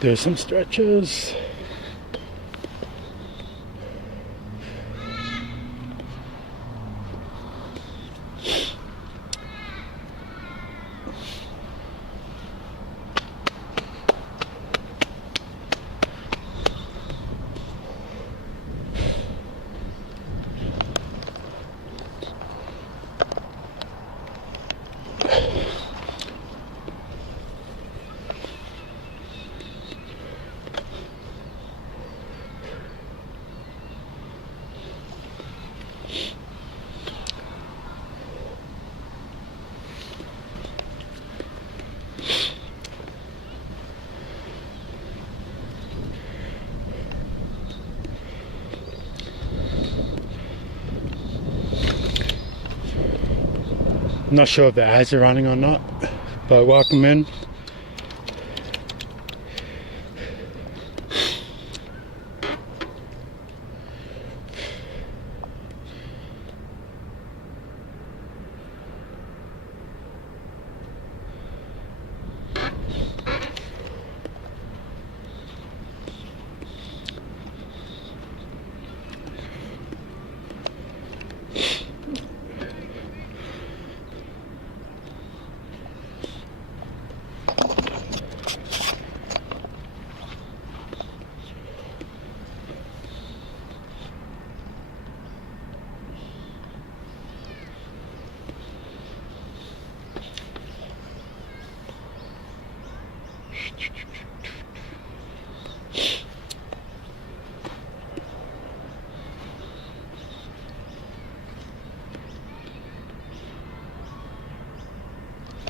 There's some stretches. I'm not sure if the ads are running or not, but welcome in.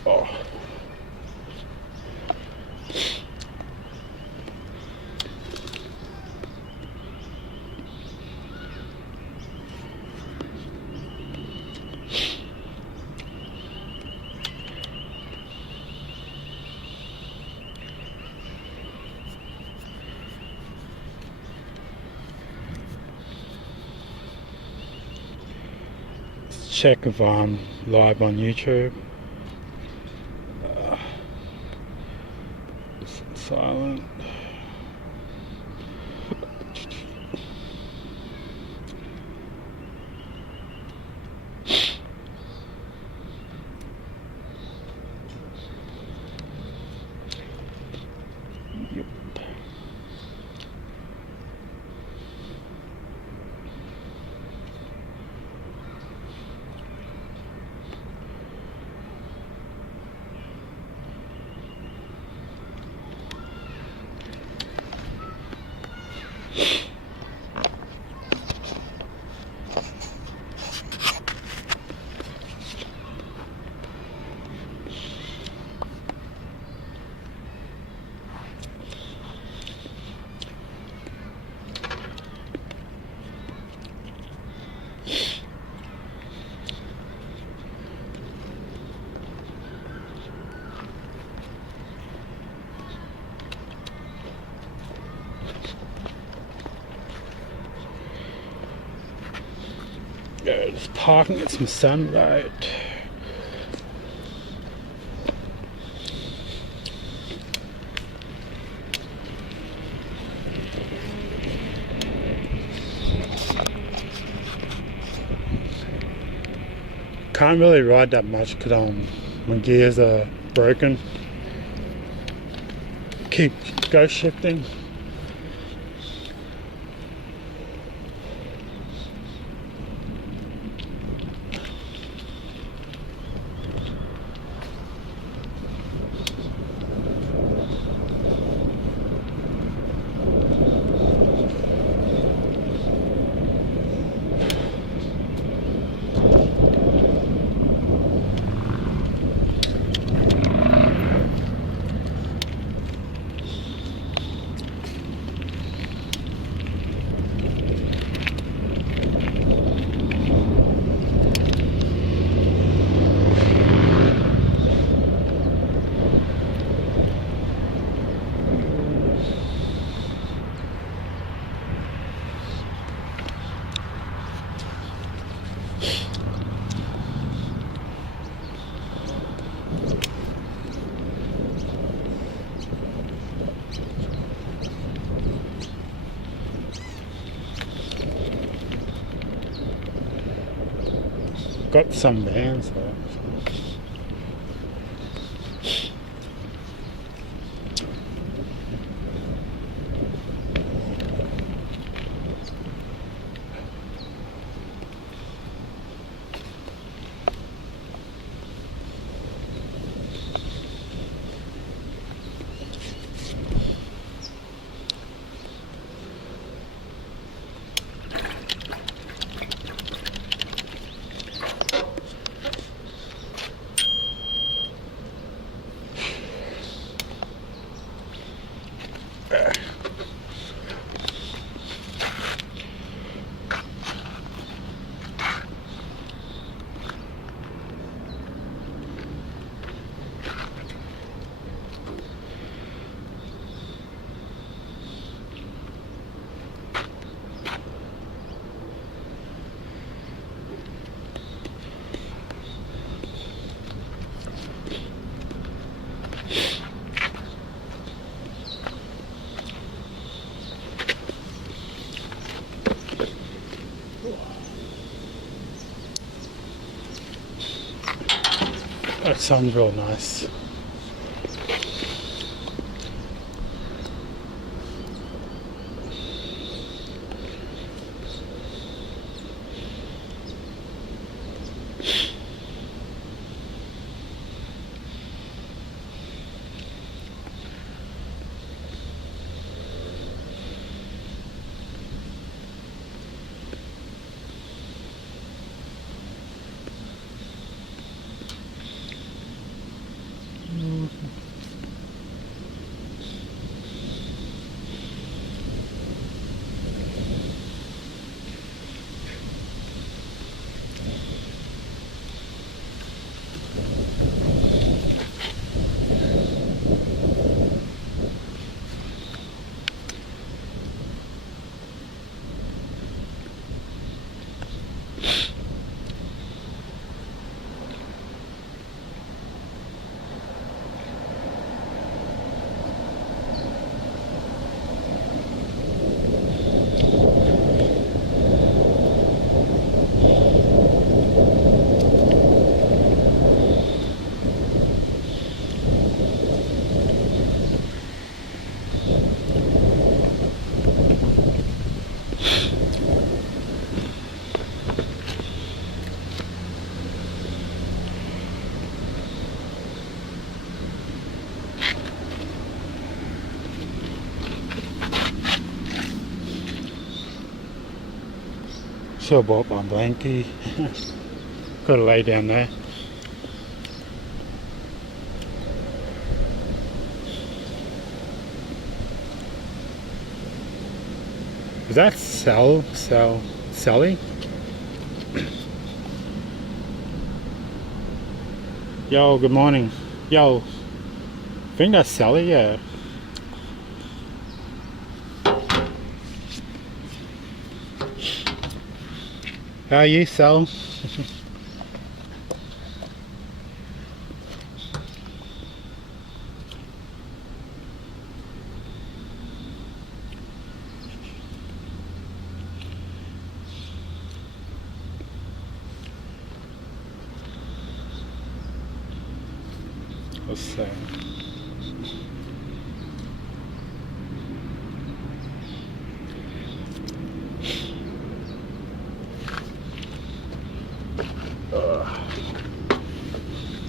Oh. Check if I'm live on YouTube. Silent. Yep. Go just parking, get some sunlight. Can't really ride that much because my gears are broken. Keep go shifting. Got some vans though. That sounds real nice. should have bought my blankie. Could have laid down there. Is that Sally? Yo, good morning. Yo, I think that's Sally, yeah. How are you, Sal? What's that?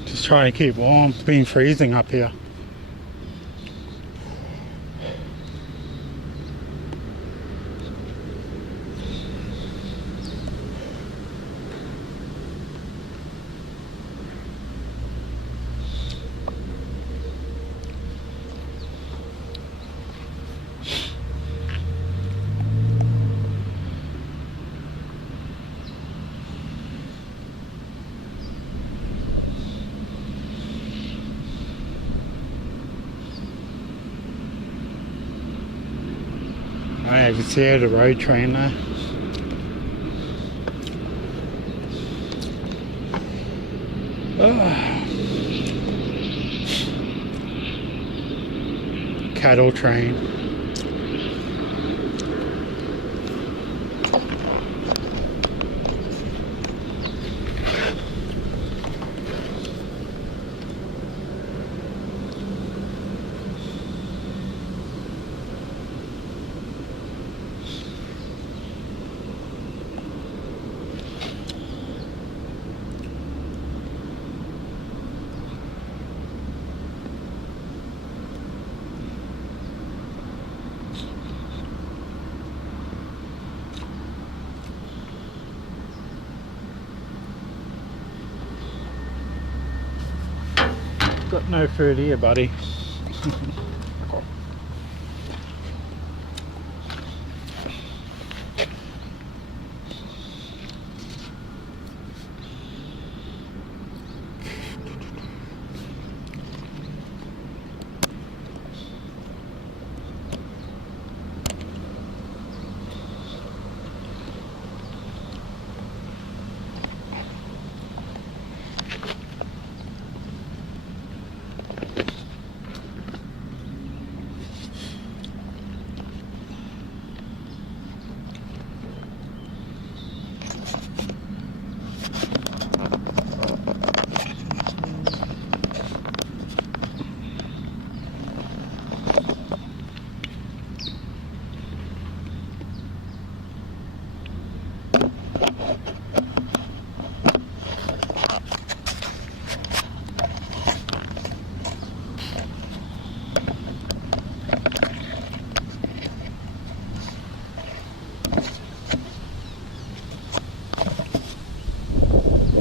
Just trying to keep warm. It's been freezing up here. I can see the road train there. Cattle train. Got no food here, buddy.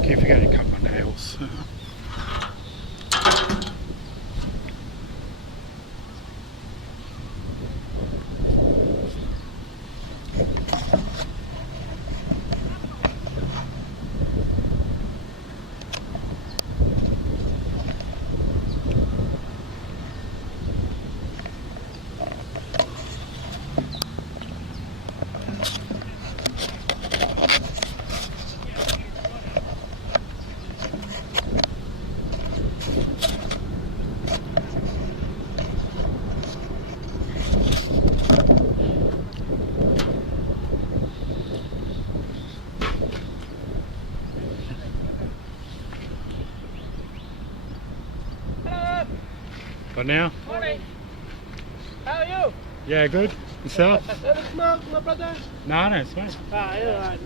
Keep forgetting to cut my nails. But now? Morning. How are you? Yeah, good. Yourself? No, brother. No, it's fine. Yeah,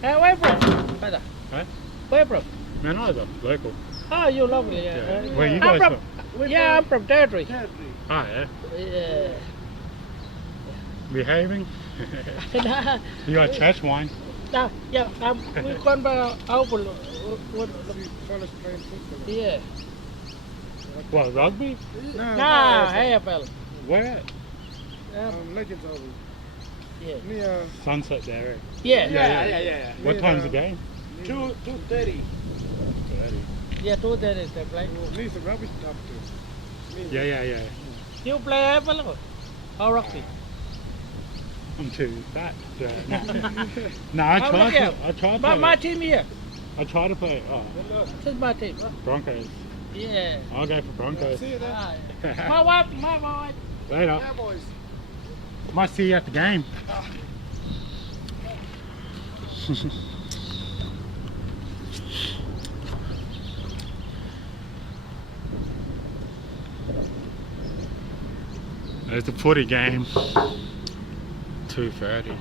right. Where from? Brother. Right? Where from? Man, I was local. Oh, you lovely. Yeah. Yeah. Where you guys from? Yeah, I'm from Territory. Ah, yeah. Yeah. Behaving? You got church wine? we con vào áo bồn Fellas playing football. yeah What, rugby? nah hey apel Where at? Legends over. yeah Near Sunset there. yeah What time's the game? 2:30 yeah 2:30 they play near the rubbish dump too. Yeah. you play apel or rugby I'm too fat. No, I How tried much to. you? I tried my to. team here I tried to play. Oh, this is my team Broncos. yeah I'll go for Broncos. See you there. my wife Later. Yeah, boys. Might see you at the game. There's the footy game. 2:30.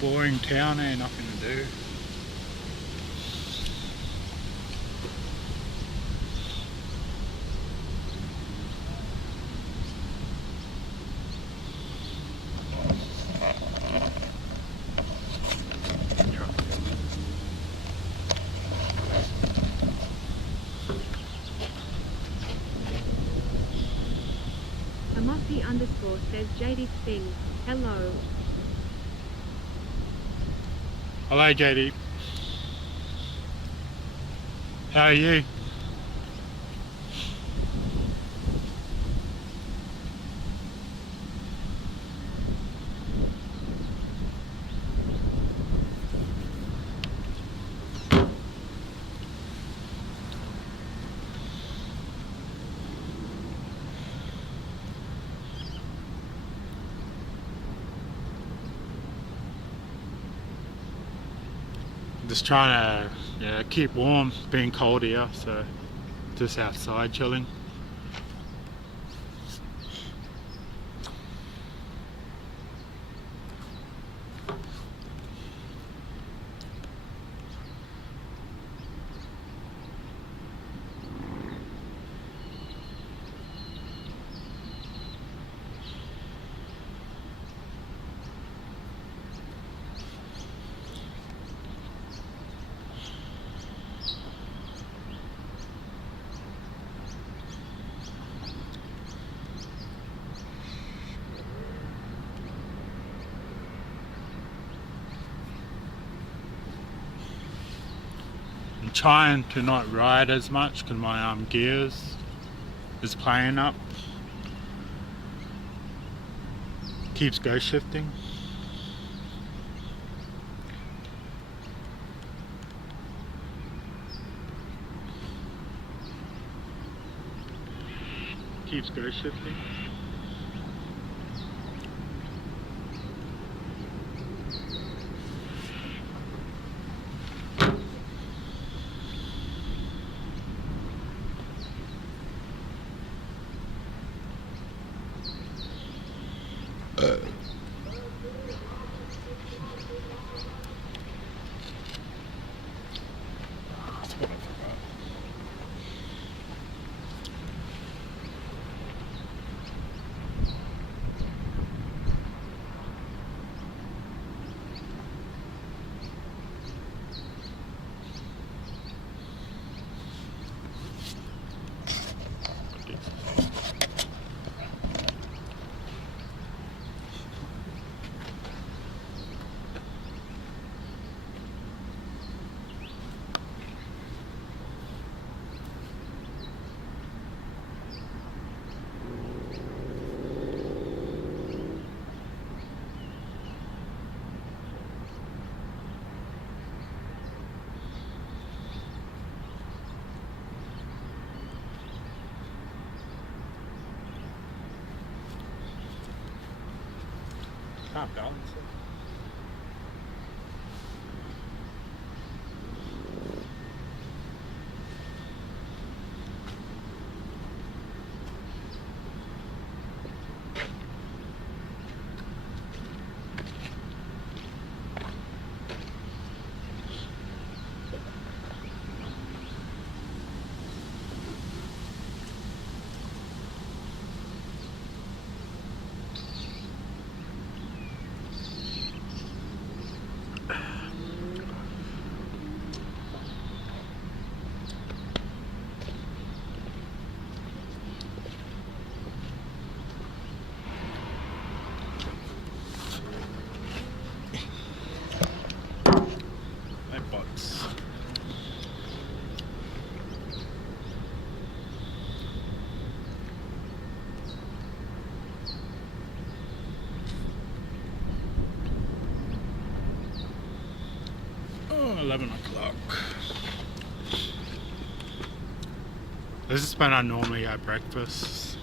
Boring town, eh? Nothing to do. Amosi underscore says JD Singh. Hello. Hello, JD. How are you? Just trying to keep warm, being cold here, so just outside chilling. I'm trying to not ride as much because my gears is playing up. Keeps ghost shifting. Keeps ghost shifting. can't balance it. My butts. Oh, 11 o'clock. This is when I normally have breakfast.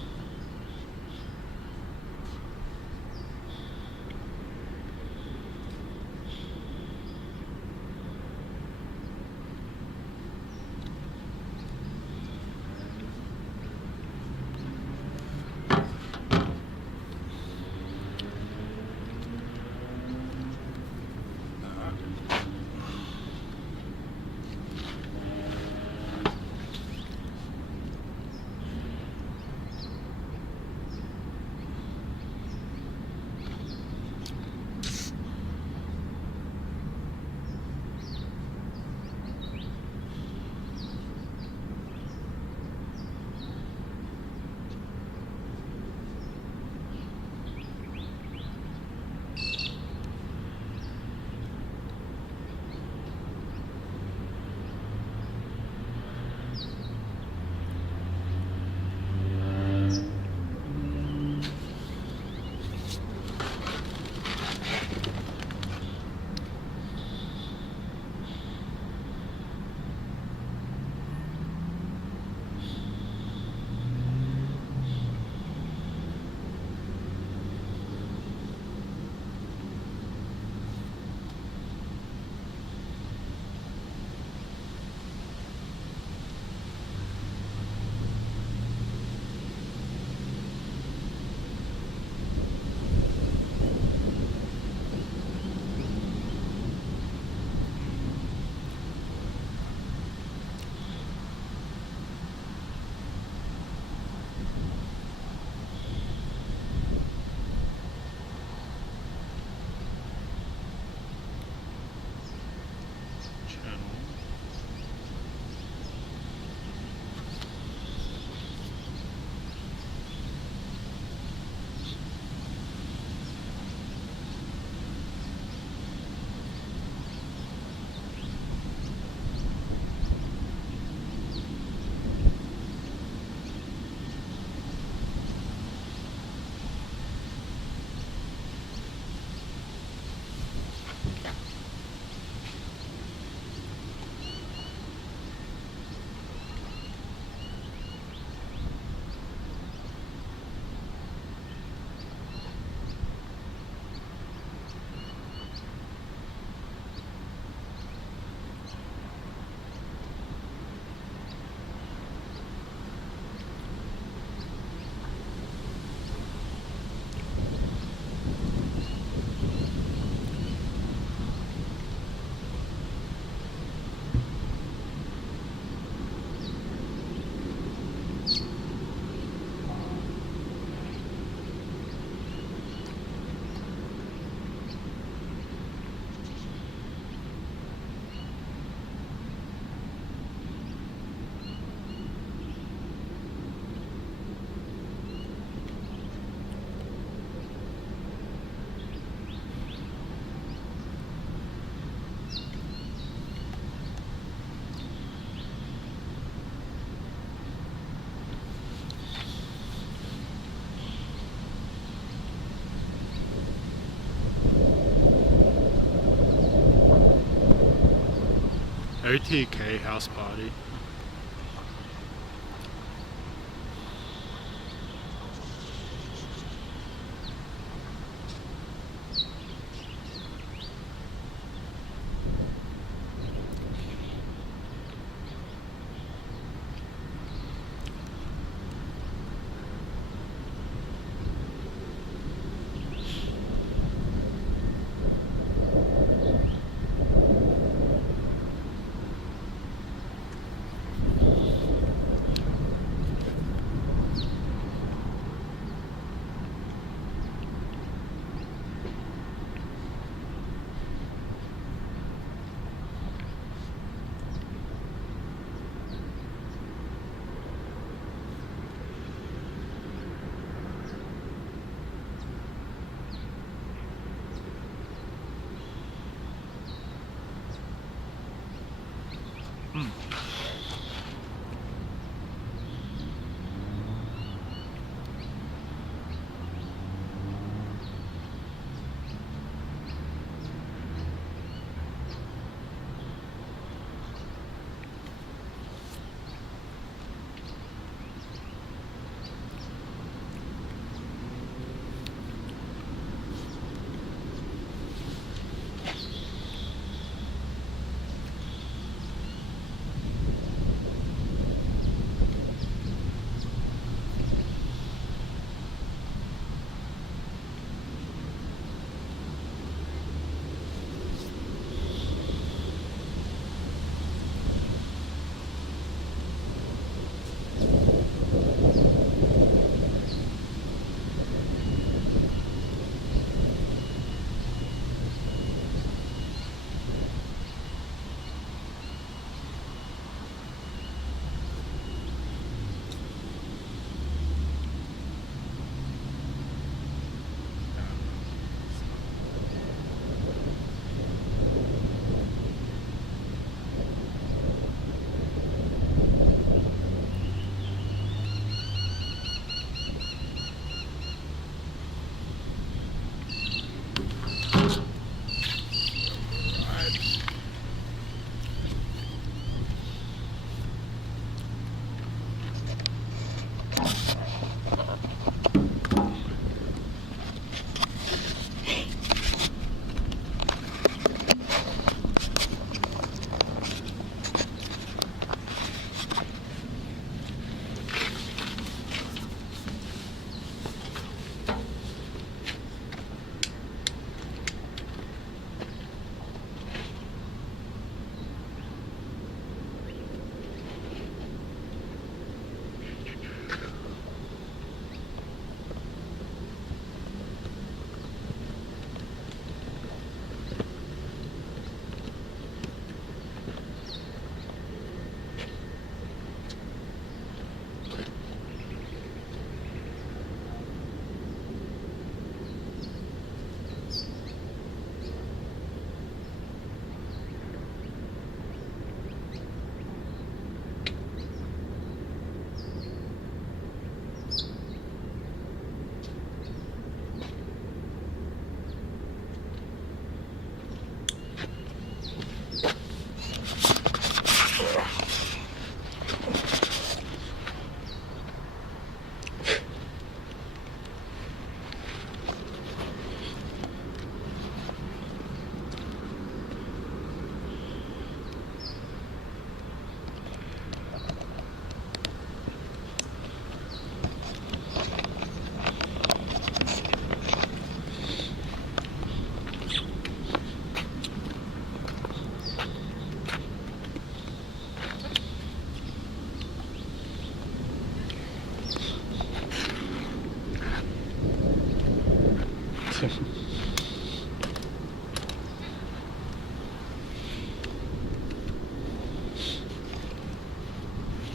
OTK house party.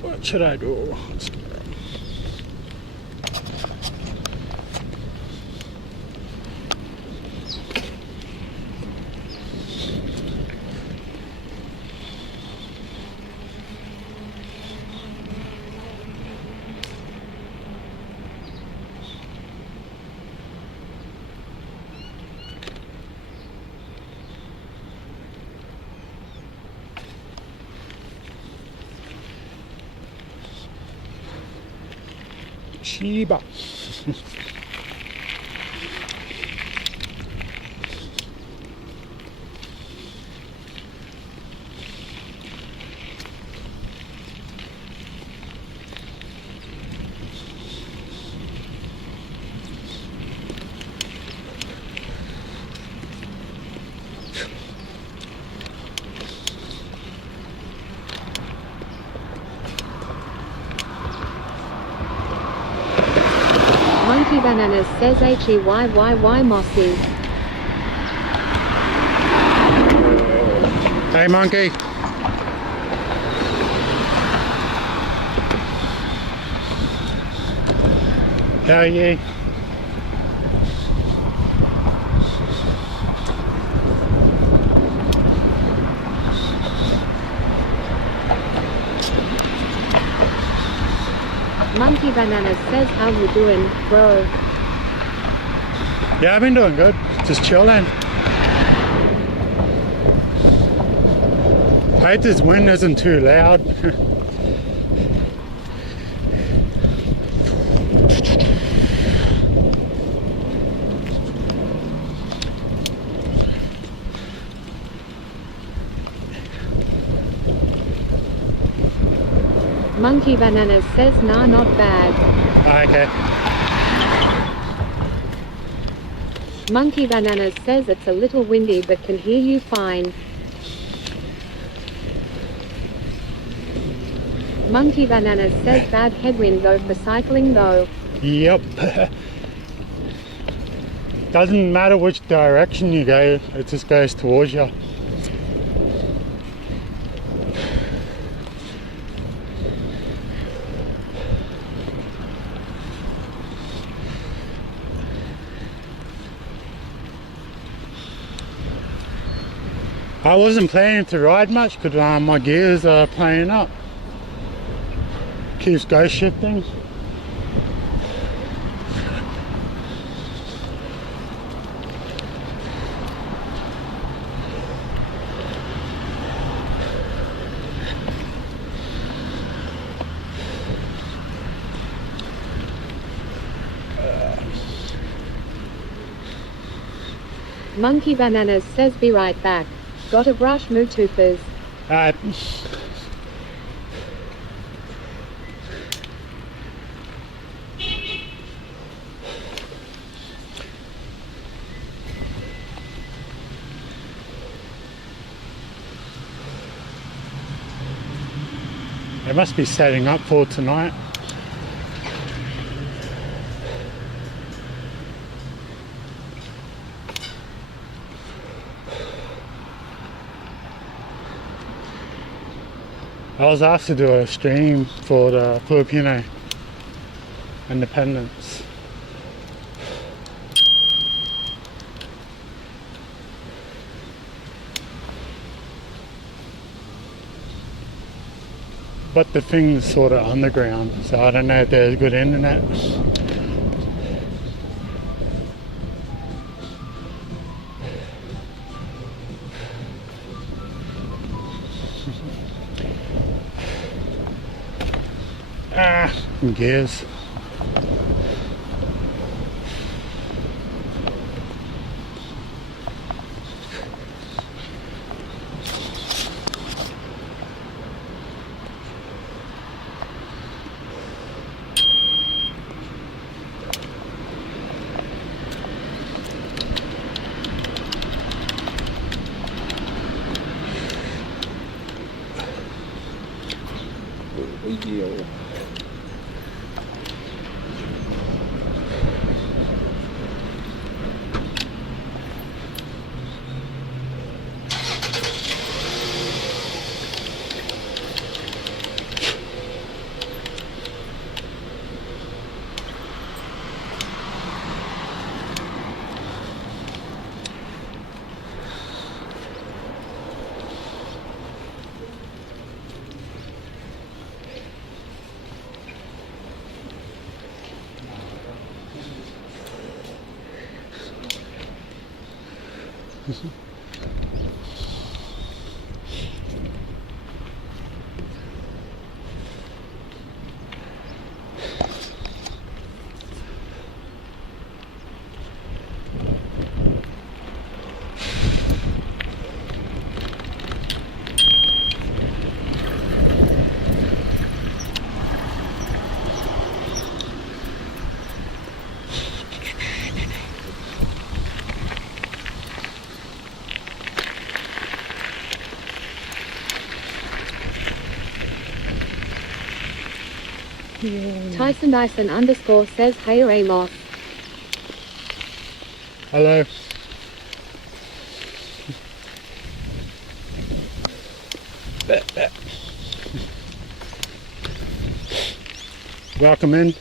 What should I do? Shiba. Monkey Bananas says HEYYY Mossy. Hey, monkey. How are you? Monkey Bananas says how you doing, bro? Yeah, I've been doing good. Just chilling. Hope this wind isn't too loud. Monkey Bananas says nah, not bad. Okay. Monkey Bananas says it's a little windy but can hear you fine. Monkey Bananas says bad headwind though for cycling though. Yep. Doesn't matter which direction you go, it just goes towards you. I wasn't planning to ride much because my gears are playing up. Keeps ghost shifting. Monkey Bananas says be right back. Gotta brush Mootoothers. Alright. They must be setting up for tonight. I was asked to do a stream for the Filipino independence. But the thing's sort of underground, so I don't know if there's good internet. Gears. Tyson Dyson underscore says, hey Ramos. Hello. Welcome in.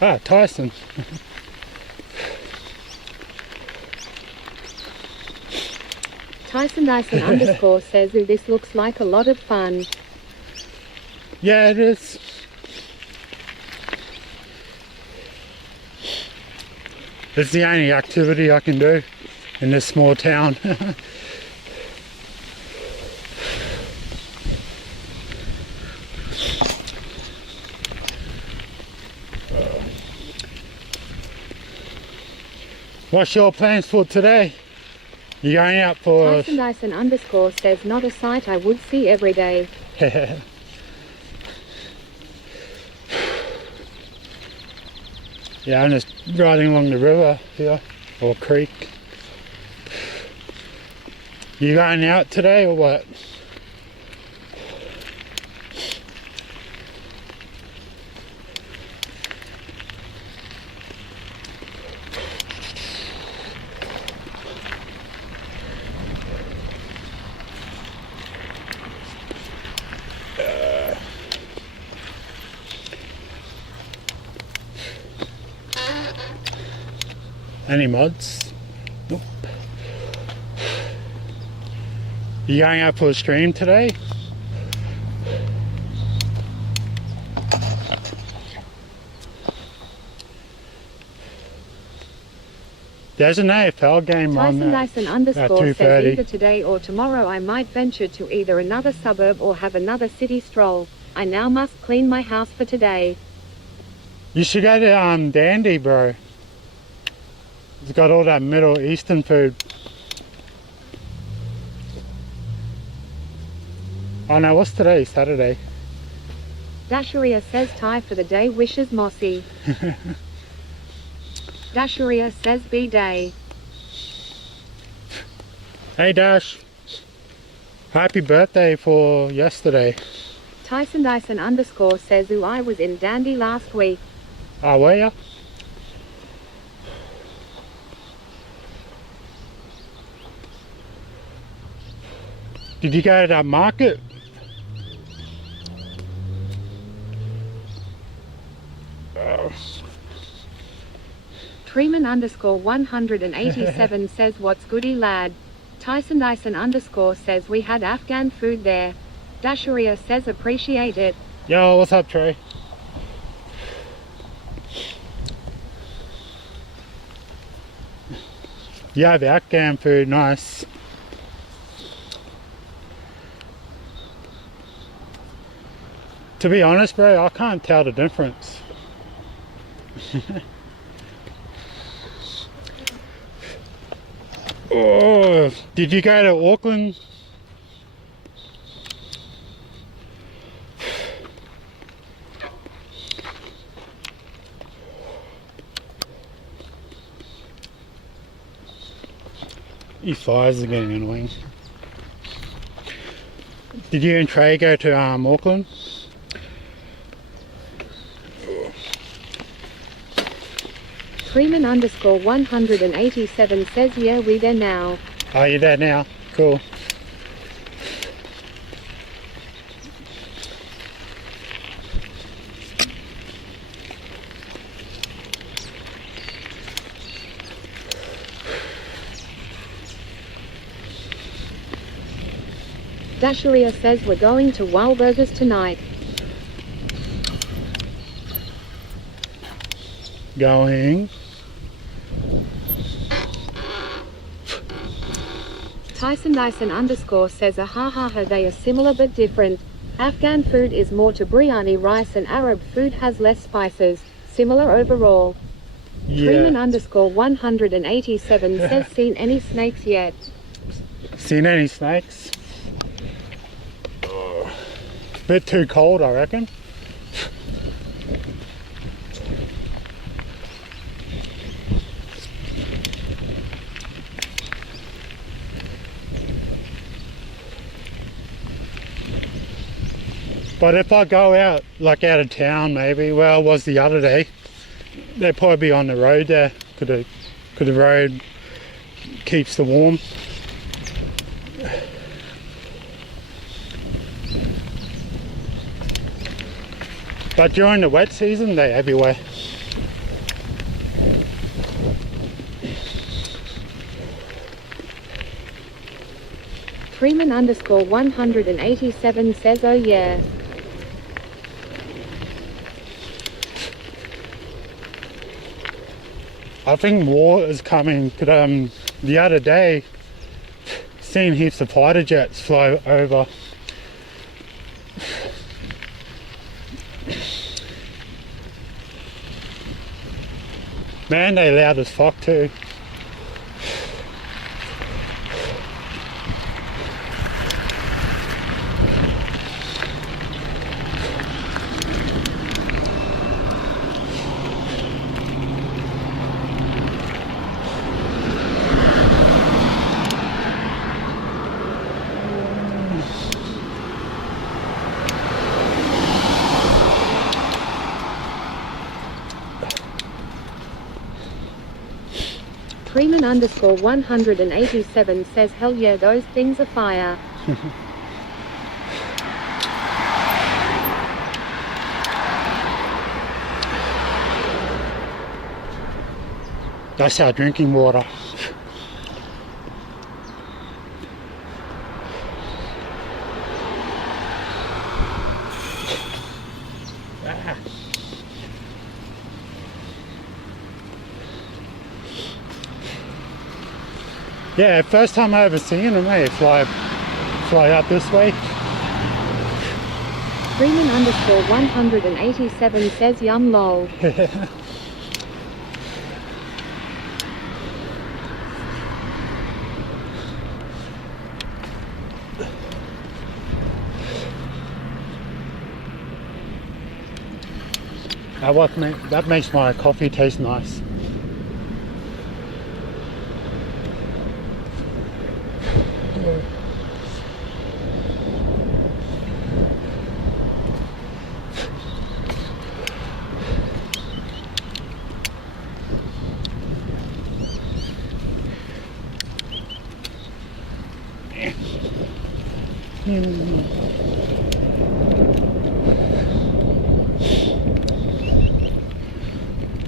Ah, Tyson. Tyson Dyson underscore says, ooh, this looks like a lot of fun. Yeah, it is. It's the only activity I can do in this small town. What's your plans for today? You going out for... Tyson Dyson underscore says, not a sight I would see every day. Yeah, I'm just riding along the river here, or creek. You going out today or what? Any mods? Nope. You going out for a stream today? There's an AFL game on Tyson at Dyson underscore says, 2:30. either today or tomorrow I might venture to either another suburb or have another city stroll. I now must clean my house for today. You should go to Dandy, bro. It's got all that Middle Eastern food. Oh no, what's today? Saturday. Dasharia says tie for the day, wishes Mossy. Dasharia says B-Day. Hey Dash. Happy birthday for yesterday. Tyson Dyson underscore says, ooh, I was in Dandy last week. Oh, were ya? Did you go to that market? Treeman underscore 187 says, what's goody lad? Tyson Dyson underscore says, we had Afghan food there. Dasharia says, appreciate it. Yo, what's up, Trey? Yeah, the Afghan food, nice. To be honest, bro, I can't tell the difference. Oh, did you go to Auckland? These fires are getting annoying. Did you and Trey go to Auckland? Treeman underscore 187 says, yeah, we there now. Are you there now? Cool. Dasharia says, we're going to Wahlburgers tonight. going. Tyson Dyson underscore says a ha ha ha, they are similar but different. Afghan food is more to biryani rice and Arab food has less spices. Similar overall. Freeman underscore 187 says seen any snakes yet? Seen any snakes? Bit too cold, I reckon. But if I go out, like out of town maybe, well it was the other day, they'd probably be on the road there, because the road keeps the warm. But during the wet season, they're everywhere. Freeman underscore 187 says oh yeah. I think war is coming. The other day, seen heaps of fighter jets fly over. Man, they loud as fuck too. Freeman underscore 187 says hell yeah, those things are fire. That's our drinking water. Yeah, first time I ever seen them, fly up this way. Freeman underscore 187 says yum lol. That makes my coffee taste nice.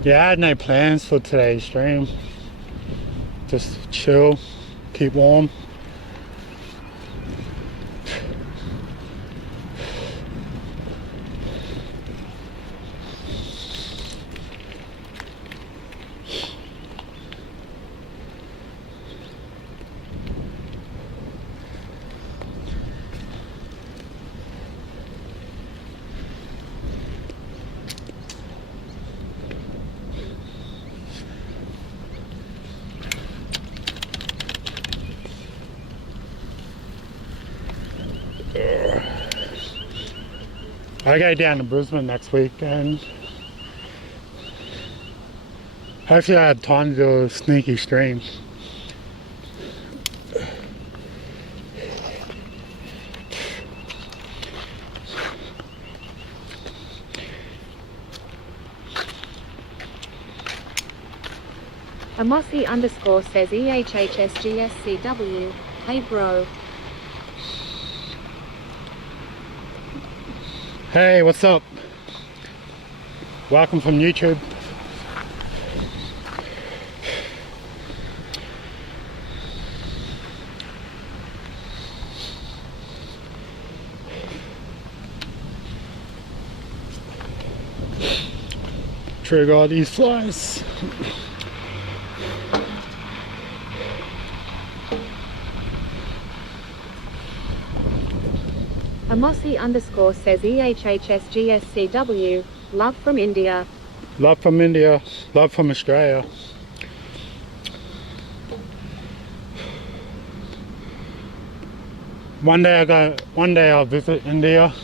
Yeah, I had no plans for today's stream. Just chill, keep warm. I go down to Brisbane next week and hopefully I have time to do a sneaky stream. Amosi underscore says EHHSGSCW. Hey bro. Hey, what's up? Welcome from YouTube. trigger these flies. Amosi underscore says EHHSGSCW, love from India. Love from India, love from Australia. One day I'll visit India.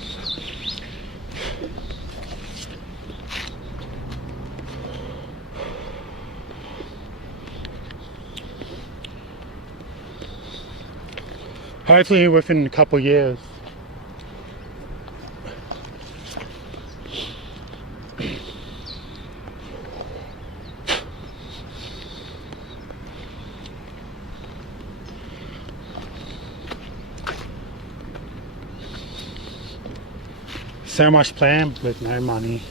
Hopefully within a couple years. So much planned with no money.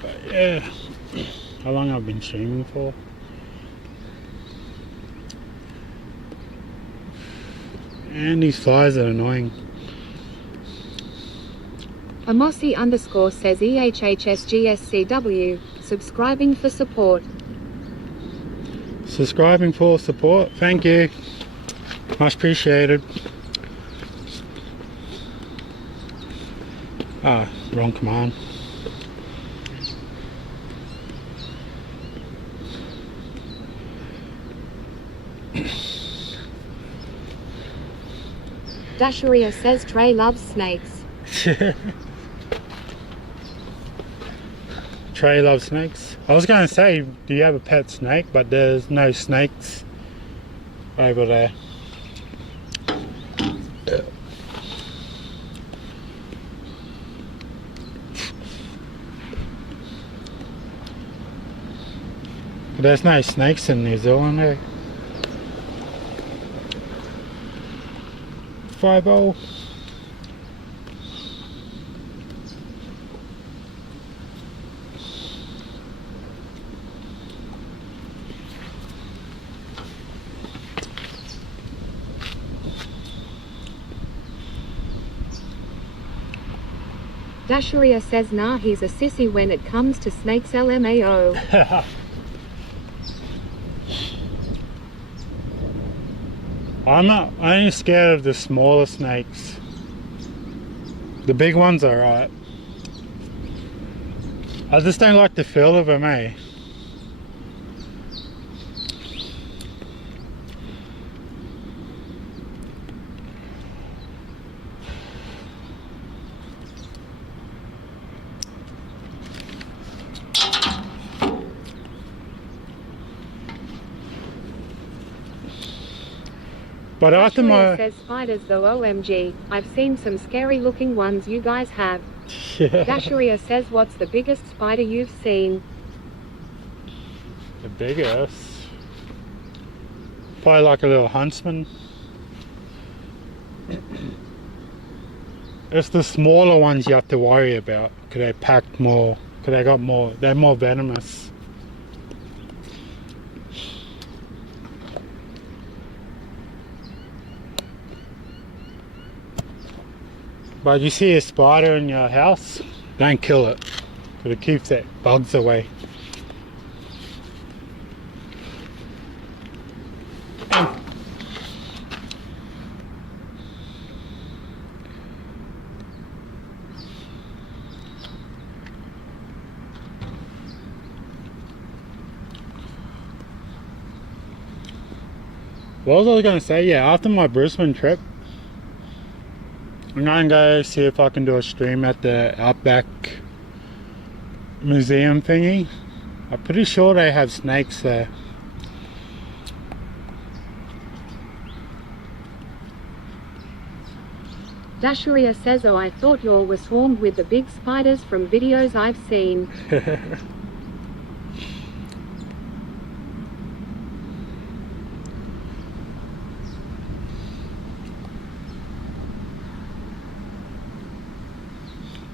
But yeah, how long I've been streaming for? And these flies are annoying. Amosi underscore says EHHSGSCW, subscribing for support. Subscribing for support, thank you. Much appreciated. Ah, wrong command. Dasharia says Trey loves snakes. Trey loves snakes. I was going to say, do you have a pet snake? But there's no snakes over there. There's no snakes in New Zealand, eh? 5-0. Dasharia says nah, he's a sissy when it comes to snakes LMAO. I'm only scared of the smaller snakes. The big ones are alright. I just don't like the feel of them, eh? But after Dasharia my... says spiders though OMG, I've seen some scary looking ones you guys have. Dasharia says what's the biggest spider you've seen? The biggest? Probably like a little huntsman. It's the smaller ones you have to worry about. Because they pack more. Because they got more. They're more venomous. But you see a spider in your house, don't kill it. Because it keeps that bugs away. What was I going to say? Yeah, after my Brisbane trip, I'm going to go see if I can do a stream at the Outback Museum thingy. I'm pretty sure they have snakes there. Dasharia says oh I thought y'all were swarmed with the big spiders from videos I've seen.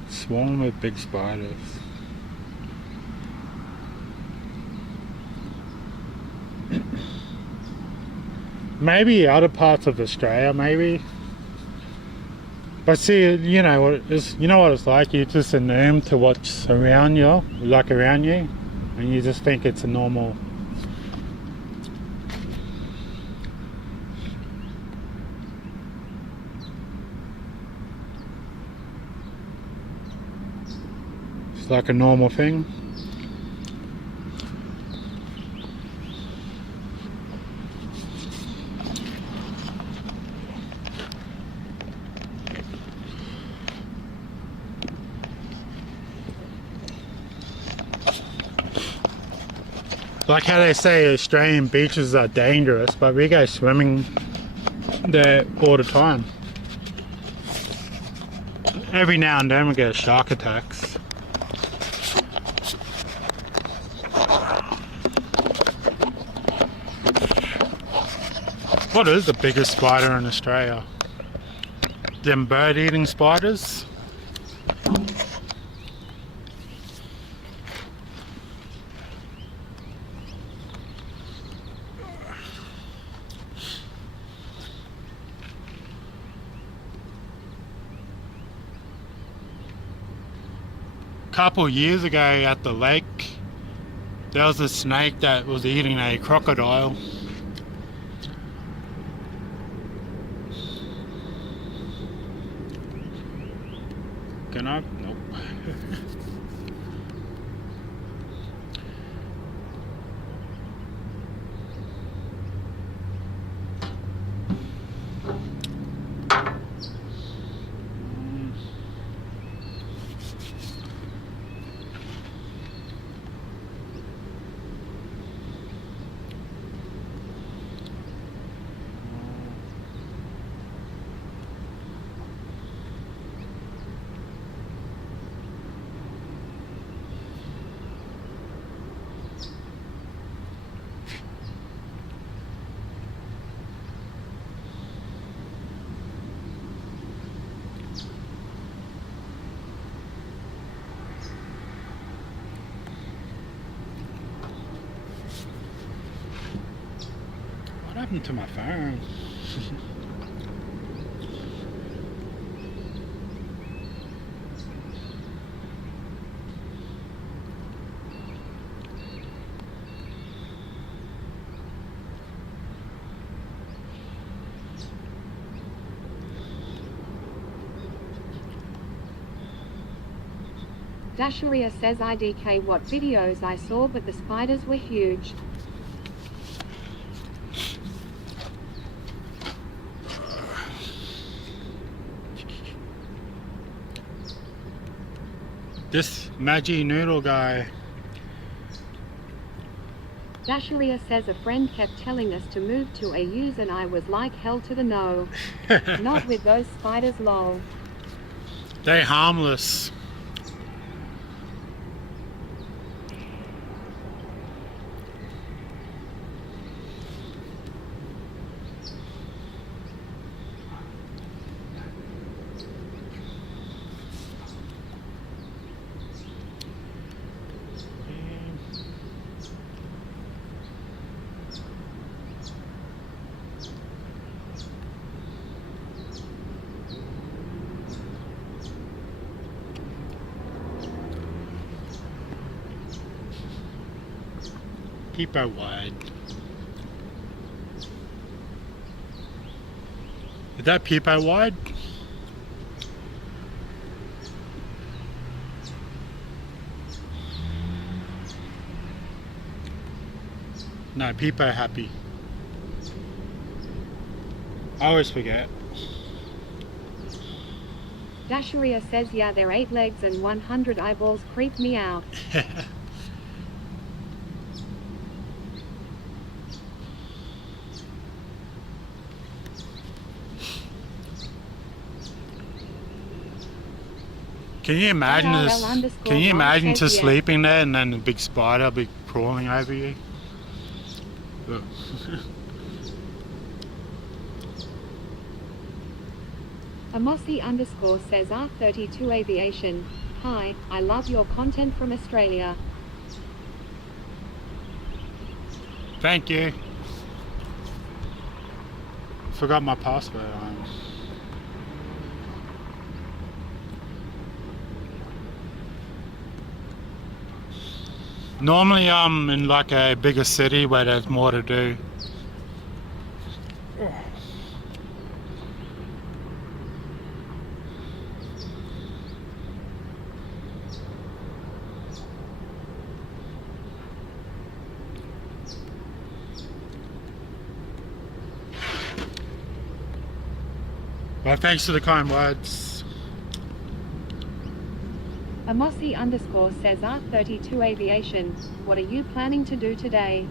Swarm with big spiders. Maybe other parts of Australia, maybe. But see, you know what it's like. You're just immune to what's around you, like around you, and you just think it's a normal. It's like a normal thing. Like how they say Australian beaches are dangerous, but we go swimming there all the time. Every now and then we get shark attacks. What is the biggest spider in Australia? Them bird-eating spiders? Couple years ago at the lake, there was a snake that was eating a crocodile. Can I? Nope. What happened to my phone? Dasharia says IDK what videos I saw, but the spiders were huge. This Maggi noodle guy. Dasharia says a friend kept telling us to move to AUs and I was like hell to the no. Not with those spiders, lol. They harmless. Keep her wide. Is that Peepo wide? No, Peepo happy. I always forget. Dasharia says yeah, their 8 legs and 100 eyeballs creep me out. Can you imagine RL this? Can you imagine just yeah. sleeping there and then a big spider be crawling over you? Ugh. Amosi_ says R32 Aviation. Hi, I love your content from Australia. Thank you. forgot my password. Normally I'm in like a bigger city where there's more to do. Well, thanks for the kind words. Amosi underscore says R32 Aviation, what are you planning to do today?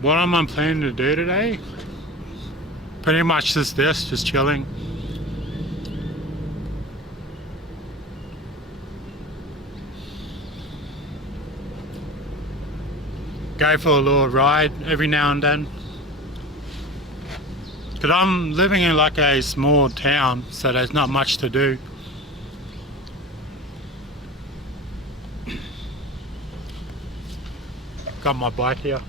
What am I planning to do today? Pretty much just this, just chilling. Go for a little ride every now and then. Because I'm living in like a small town, so there's not much to do. Got my bike here.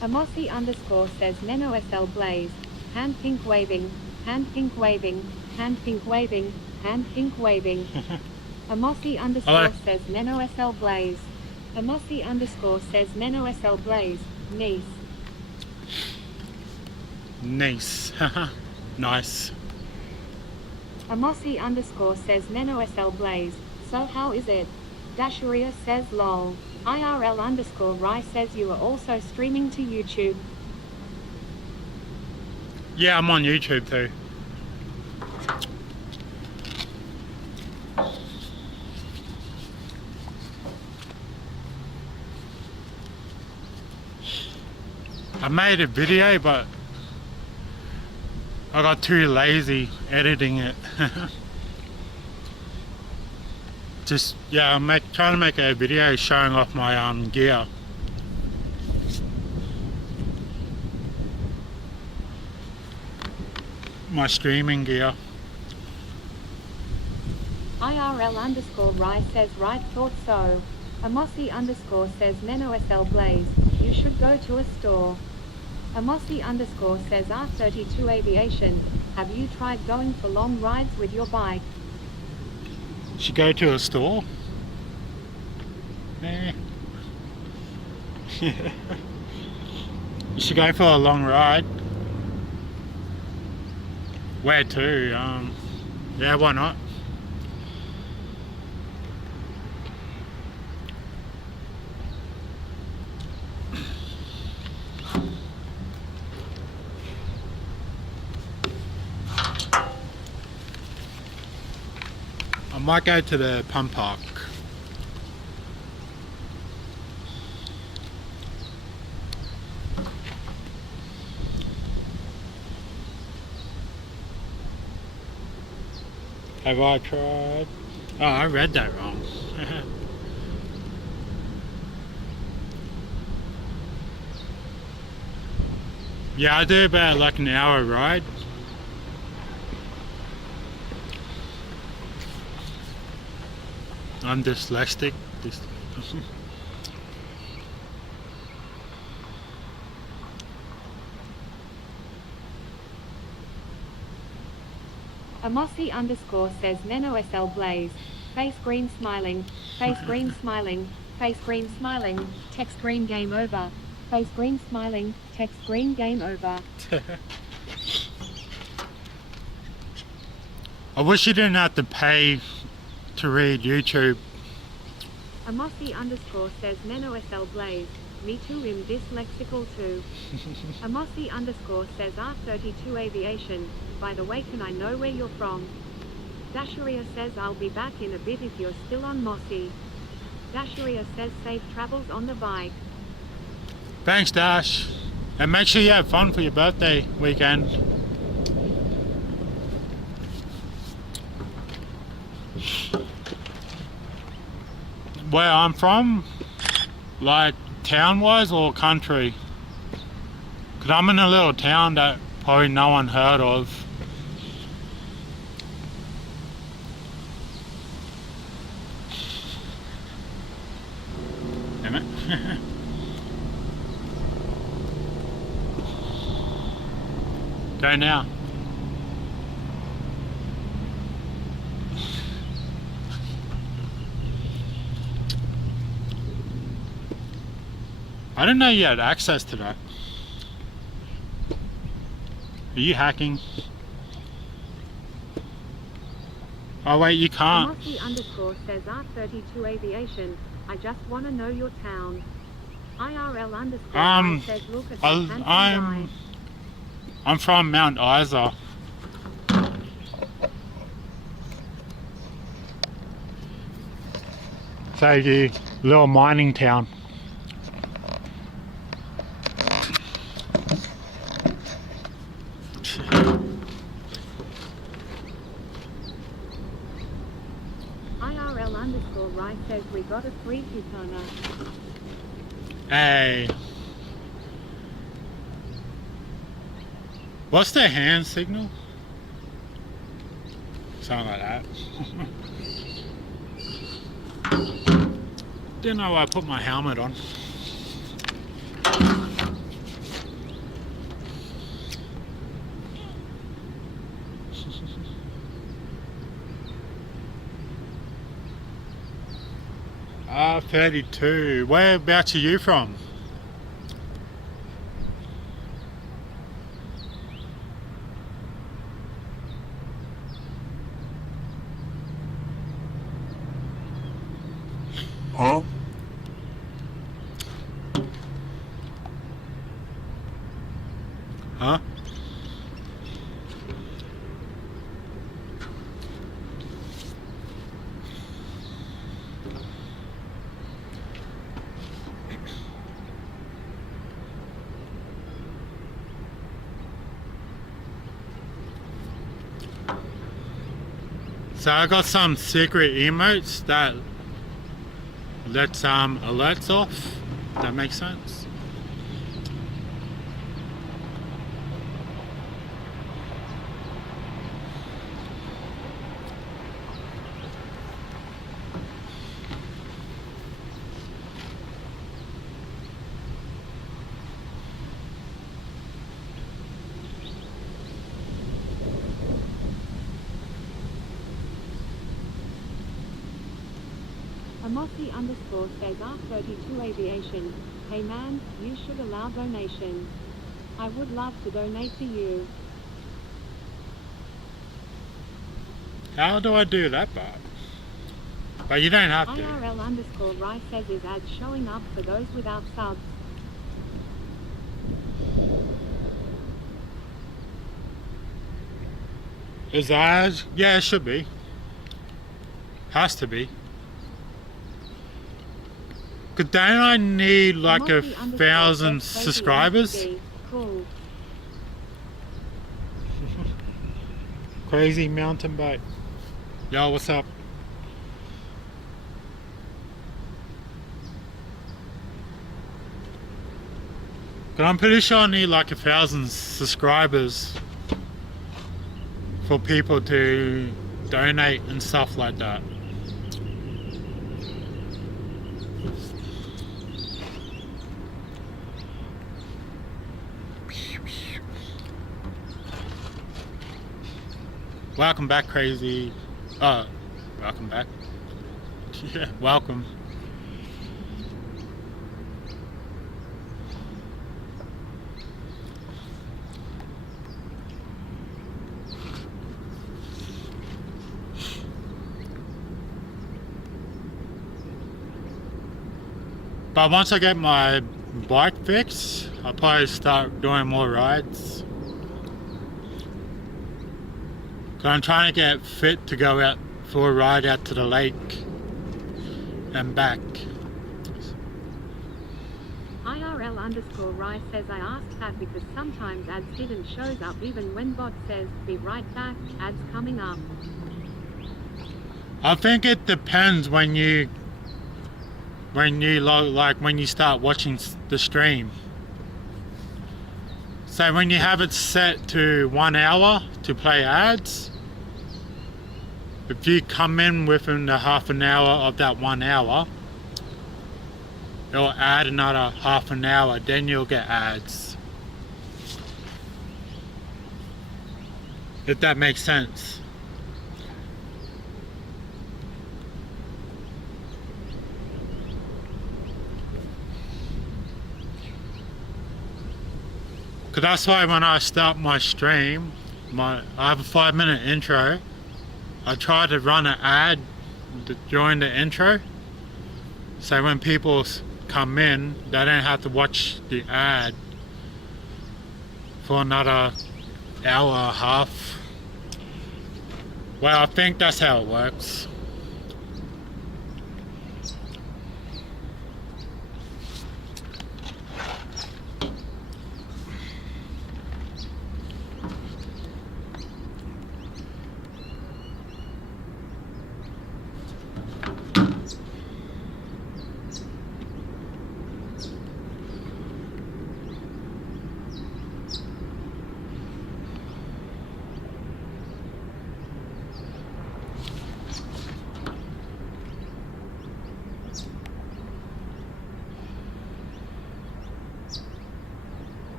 Amosi underscore says Neno SL Blaze, hand pink waving, hand pink waving, hand pink waving, hand pink waving. Amosi underscore Hello. says Neno SL Blaze. Amosi underscore says Neno SL Blaze, niece. Nice. Nice. Amosi underscore says Neno SL Blaze, so how is it? Dasharia says lol. IRL underscore Rai says you are also streaming to YouTube. Yeah, I'm on YouTube too. I made a video, but I got too lazy editing it. Just, yeah, I'm trying to make a video showing off my gear. My streaming gear. IRL underscore Rai says right thought so. Amosi underscore says Neno SL Blaze, you should go to a store. Amosi underscore says R32 Aviation, have you tried going for long rides with your bike? Should go to a store? Eh. You should go for a long ride. Where to? Yeah, why not? I might go to the pump park. Have I tried? Oh, I read that wrong. Yeah, I do about like an hour ride. I'm dyslexic. Amosi underscore says Neno SL Blaze, face green smiling, face green smiling, face green smiling, text green game over, face green smiling, text green game over. I wish you didn't have to pay to read YouTube. Amosi underscore says Neno SL Blaze, me too am dyslexical too. Amosi underscore says R32 Aviation, by the way can I know where you're from? Dasharia says I'll be back in a bit if you're still on Mossy. Dasharia says safe travels on the bike. Thanks, Dash. And make sure you have fun for your birthday weekend. Where I'm from, like town-wise or country? Because I'm in a little town that probably no one heard of. Damn it. Go now. I didn't know you had access to that. Are you hacking? Oh wait, you can't. Mossy underscore says R32 Aviation. I just want to know your town. IRL underscore I says look at that handsome guy. I'm from Mount Isa. So the little mining town. IRL underscore right says we got a free Kitana. Hey. What's the hand signal? Something like that. Didn't know I put my helmet on. R32. Whereabouts are you from? Huh? Huh? So I got some secret emotes that lets alerts off. That makes sense. Mossy underscore says R32 Aviation. Hey man, you should allow donation. I would love to donate to you. How do I do that part? But you don't have to. IRL underscore right says is ads showing up for those without subs. Is that? Yeah, it should be. Has to be. Cause don't I need like Mossy 1,000 subscribers? Cool. Crazy mountain bike. Yo, what's up? But I'm pretty sure I need like 1,000 subscribers for people to donate and stuff like that. Welcome back, crazy. Welcome back. Yeah, welcome. But once I get my bike fixed, I'll probably start doing more rides. So I'm trying to get fit to go out for a ride out to the lake and back. IRL underscore Rice says I asked that because sometimes ads didn't shows up even when bot says be right back, ads coming up. I think it depends when when you when you start watching the stream. So when you have it set to 1 hour to play ads, if you come in within the half an hour of that 1 hour, it'll add another half an hour, then you'll get ads. If that makes sense. Cause that's why when I start my stream, I have a 5-minute intro. I try to run an ad during the intro, so when people come in, they don't have to watch the ad for another hour and a half. Well, I think that's how it works.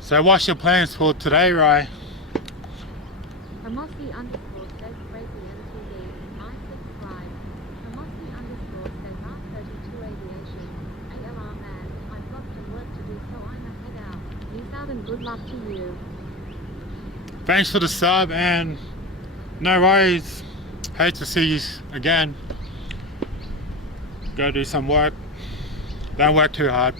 So what's your plans for today, Ray? Amossi underscore says crazy MTV. I subscribe. Amossi underscore says R32 aviation. ALR man, I've got some work to do, so I'ma head out. Peace out and good luck to you. Thanks for the sub, and no worries. Hate to see you again. Go do some work. Don't work too hard.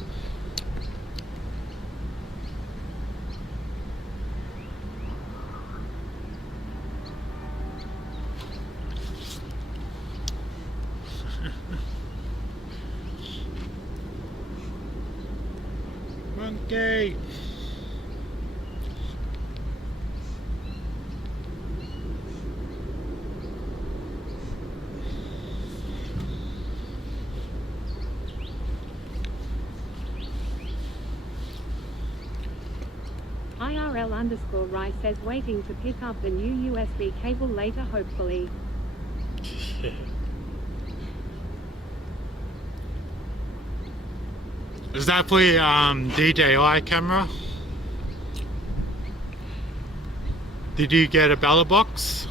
Monkey. IRL underscore Rai says waiting to pick up the new USB cable later hopefully. Is that for your DJI camera? Did you get a Bella box?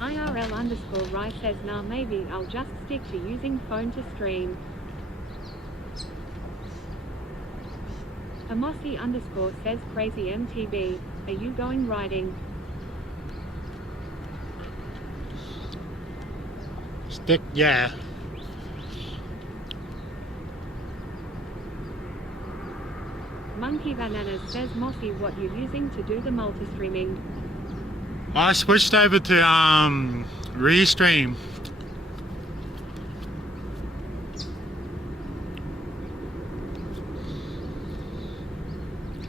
IRL underscore Rai says nah maybe I'll just stick to using phone to stream. Amossi underscore says crazy MTV. Are you going riding? Stick, yeah. Chunky Bananas says Mossy, what you using to do the multi-streaming? I switched over to Restream.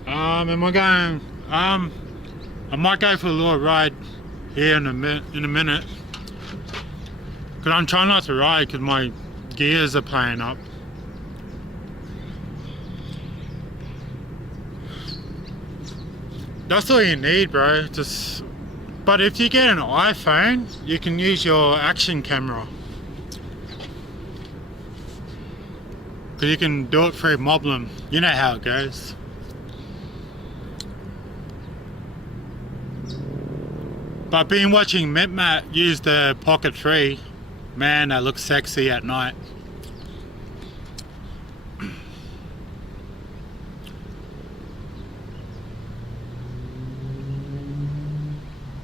Am I going? I might go for a little ride here in a minute. Cause I'm trying not to ride because my gears are playing up. That's all you need, bro. But if you get an iPhone, you can use your action camera. Cause you can do it through Moblin. You know how it goes. But I've been watching MitMat use the Pocket 3. Man, that looks sexy at night.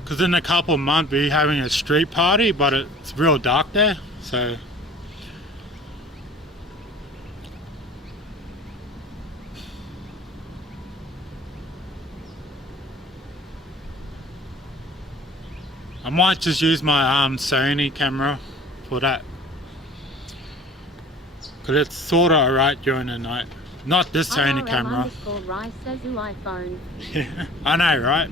Because in a couple of months we're having a street party, but it's real dark there, so. I might just use my Sony camera for that. Because it's sort of alright during the night. Not this Sony camera. Rice says iPhone. I know, right?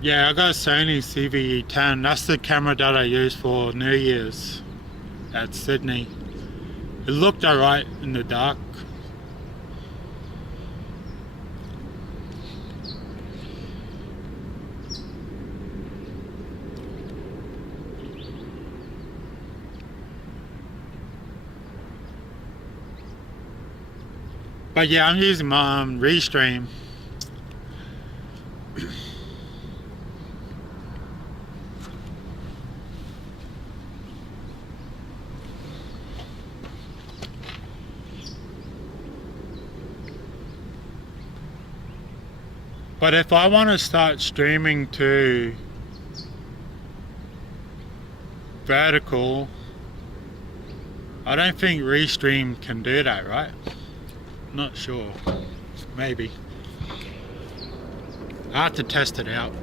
Yeah, I got a Sony CVE10. That's the camera that I used for New Year's at Sydney. It looked alright in the dark. But yeah, I'm using my Restream. But if I want to start streaming to vertical, I don't think Restream can do that, right? Not sure. Maybe. I have to test it out.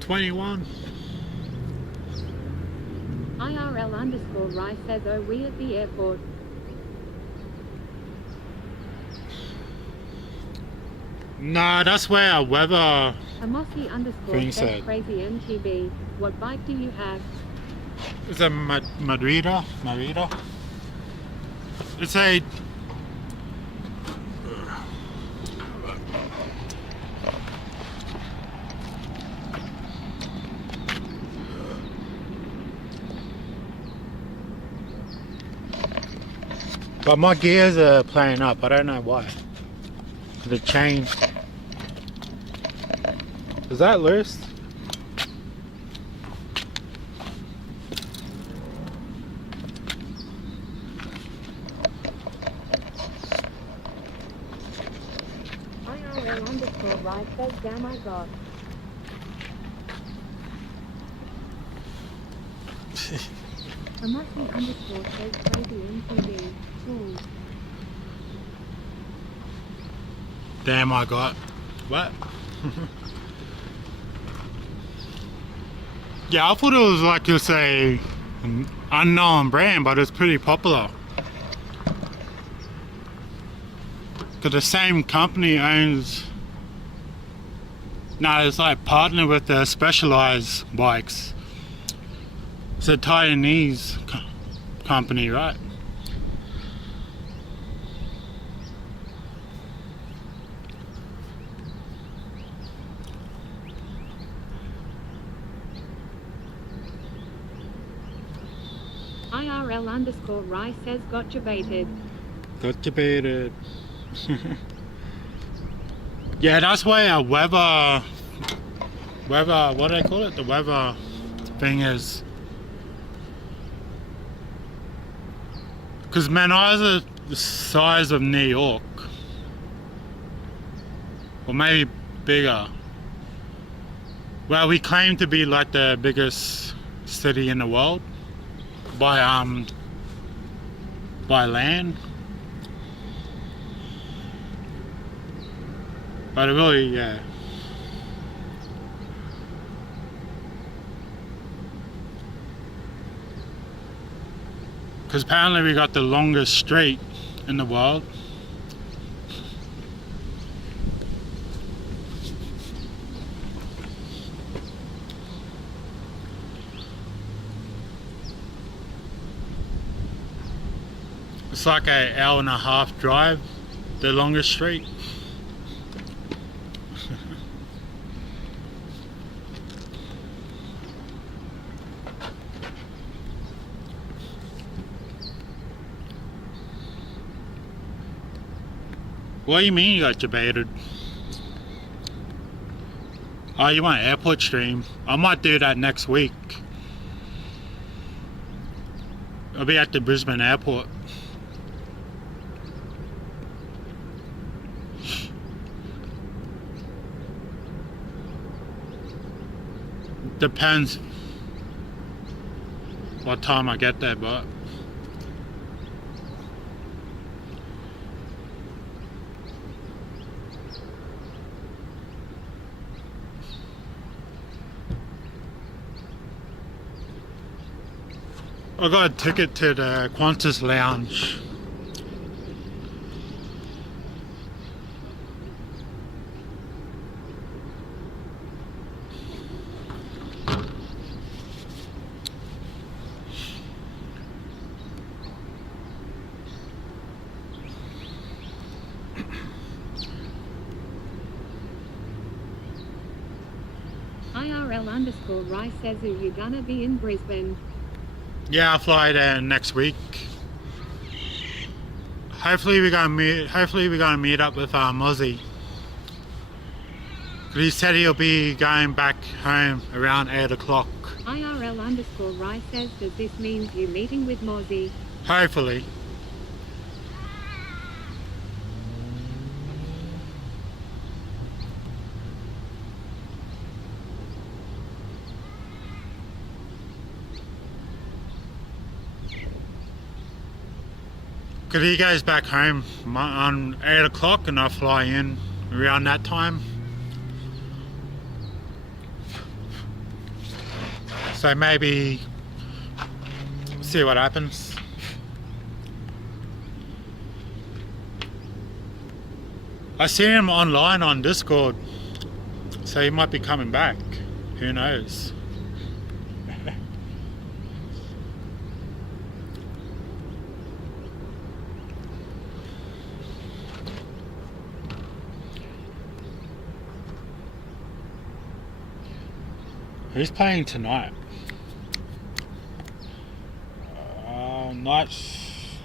$21. IRL_Rice says, oh, we at the airport. Nah, that's where our weather Amosi_ thing says said. crazy MTB. What bike do you have? It's a Marita. It's a but my gears are playing up. I don't know why. The chain. Is that loose? IRL_Rice says, damn, I got. Amosi_ says crazy MTV. Ooh. Damn, I got. What? Yeah, I thought it was like you say an unknown brand, but it's pretty popular. Cause the same company owns. No, it's like partner with the Specialized bikes. It's a Taiwanese company, right? IRL_Rice says, gotcha baited. Got debated. Yeah, that's why weather, what do they call it? The weather thing is. Because Mount Isa the size of New York. Or maybe bigger. Well, we claim to be like the biggest city in the world by land. But it really, yeah. Because apparently we got the longest street in the world. It's like an hour and a half drive, the longest street. What do you mean you got debated? Oh, you want airport stream? I might do that next week. I'll be at the Brisbane airport. Depends what time I get there, but I got a ticket to the Qantas Lounge. IRL_Rice says, are you gonna be in Brisbane? Yeah, I'll fly there next week. Hopefully we're gonna meet up with Mozzie. He said he'll be going back home around 8 o'clock. IRL_Rice says, does this mean you meeting with Mozzie? Hopefully. Cause he goes back home on 8 o'clock and I fly in around that time. So maybe see what happens. I see him online on Discord, so he might be coming back. Who knows? Who's playing tonight? Nights.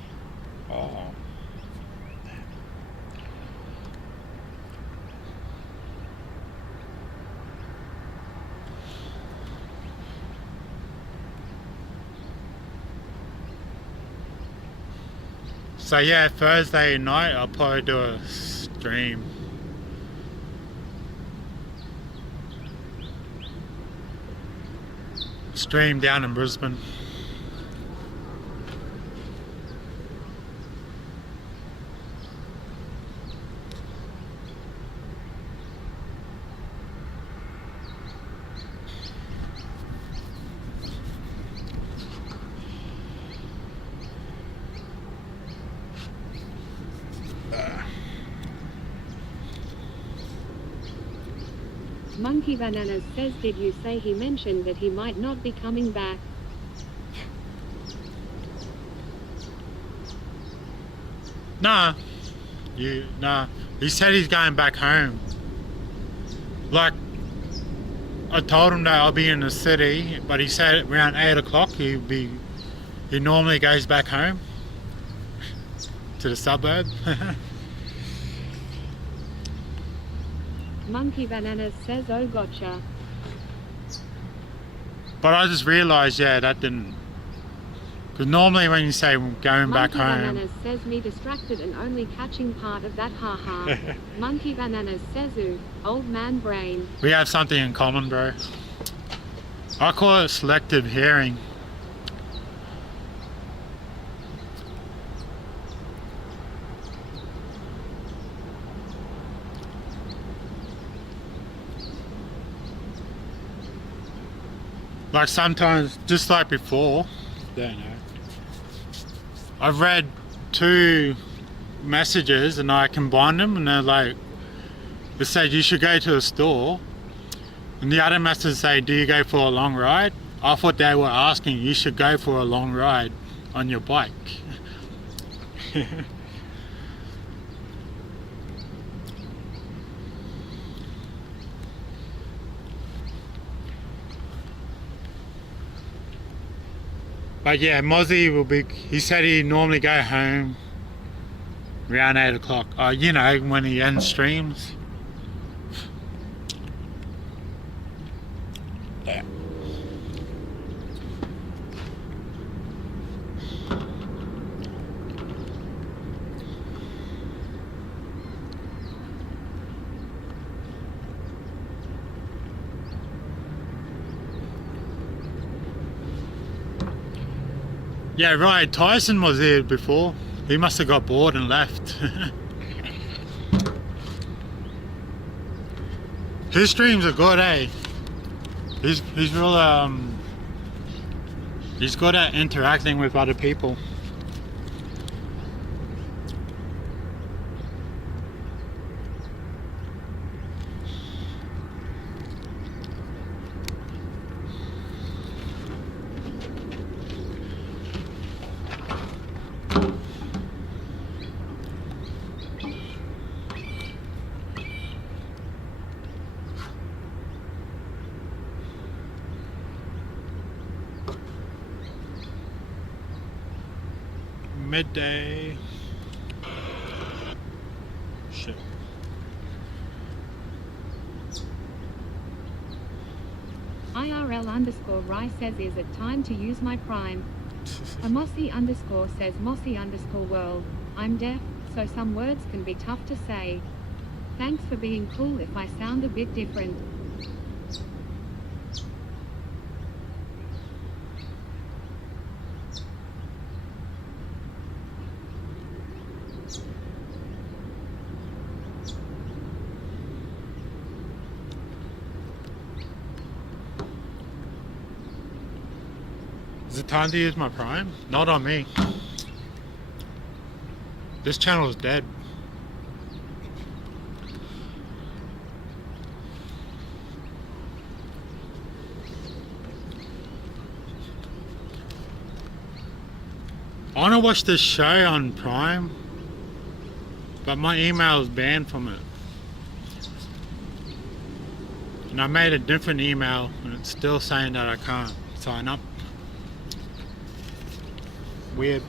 So yeah, Thursday night I'll probably do a stream. Stream down in Brisbane. Monkey Bananas says, did you say he mentioned that he might not be coming back? Nah. Nah. He said he's going back home. Like, I told him that I'll be in the city, but he said around 8 o'clock he normally goes back home to the suburb. Monkey Bananas says, oh gotcha. But I just realised, yeah, that didn't. Because normally when you say going back Monkey home, Bananas says me distracted and only catching part of that haha. Monkey Bananas says ooh, old man brain. we have something in common, bro. I call it selective hearing. Like sometimes, just like before, don't know. I've read 2 messages and I combined them and they're like, it said you should go to a store, and the other message say, do you go for a long ride? I thought they were asking you should go for a long ride on your bike. But yeah, Mozzie will be, he said he normally go home around 8 o'clock. You know, when he ends streams. Yeah. Yeah, right, Tyson was here before. He must have got bored and left. His streams are good, eh? He's real, he's good at interacting with other people. Midday. Shit. IRL_Rai says, is it time to use my prime? Mossy_ says Mossy_world. I'm deaf, so some words can be tough to say. Thanks for being cool if I sound a bit different. Is it time to use my prime? Not on me. This channel is dead. I want to watch this show on Prime, but my email is banned from it. And I made a different email and it's still saying that I can't sign up. Weird.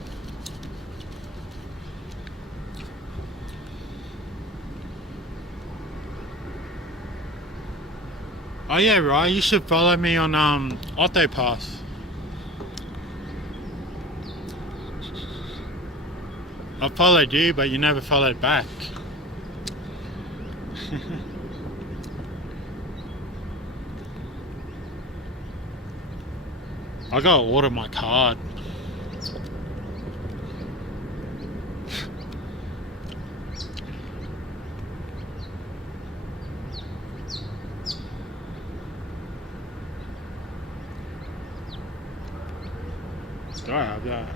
Oh yeah, right, you should follow me on Autopass. I followed you, but you never followed back. I gotta order my card. Do I have that?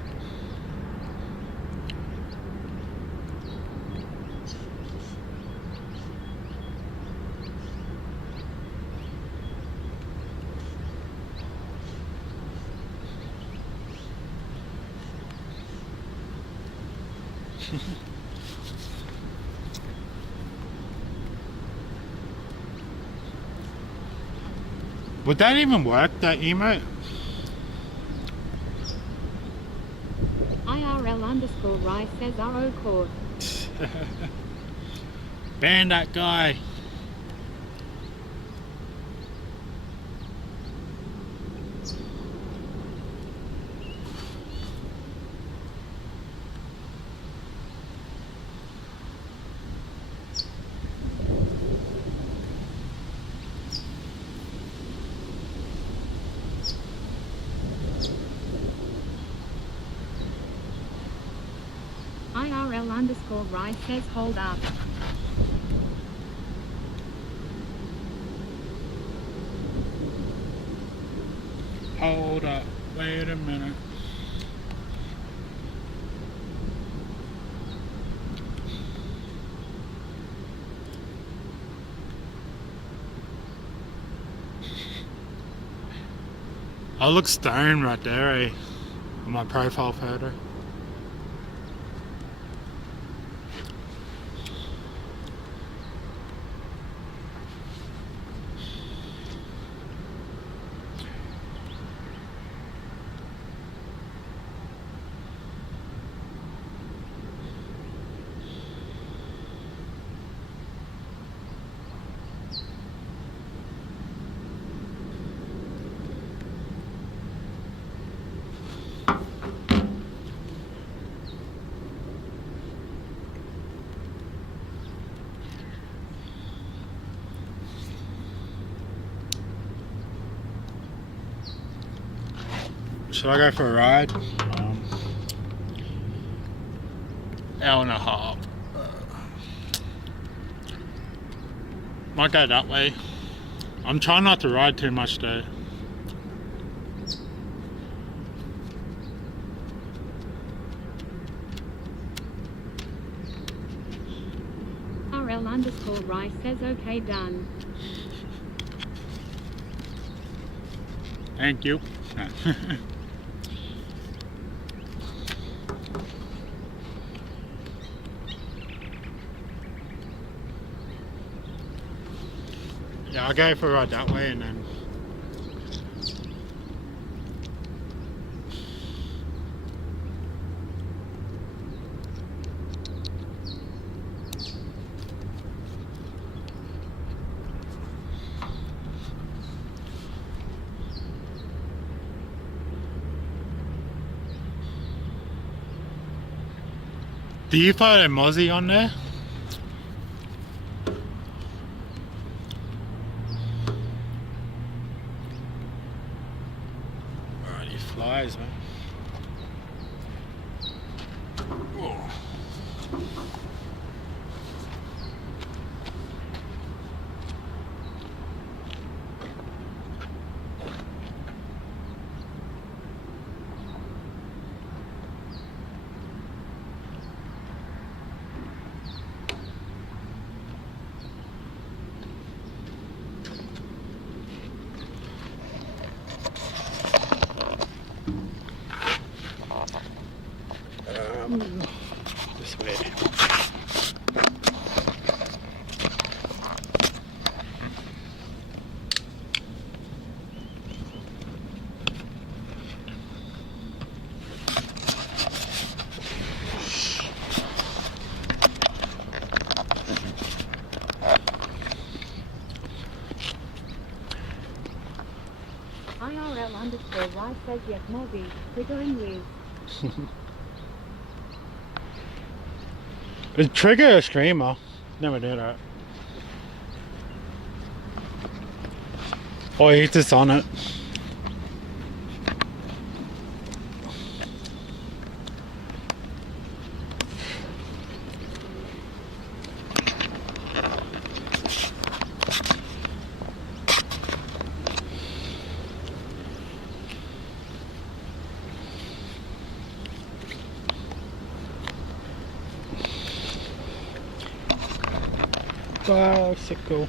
Would that even work, that emote? IRL_Rai says RO court. Ban that guy. IRL_Rice says hold up. Hold up. Wait a minute. I look stoned right there, eh? On my profile photo. Should I go for a ride? Hour and a half. Might go that way. I'm trying not to ride too much though. RL_Rice says okay done. Thank you. Yeah, I'll go for a ride that way and then. Do you follow Mozzie on there? Alright, he flies, man. Oh. This way. IRL_Rice says yes Mozzie, triggering Liz. Trigger a streamer. Never did that. Oh, he's just on it. Bicycle.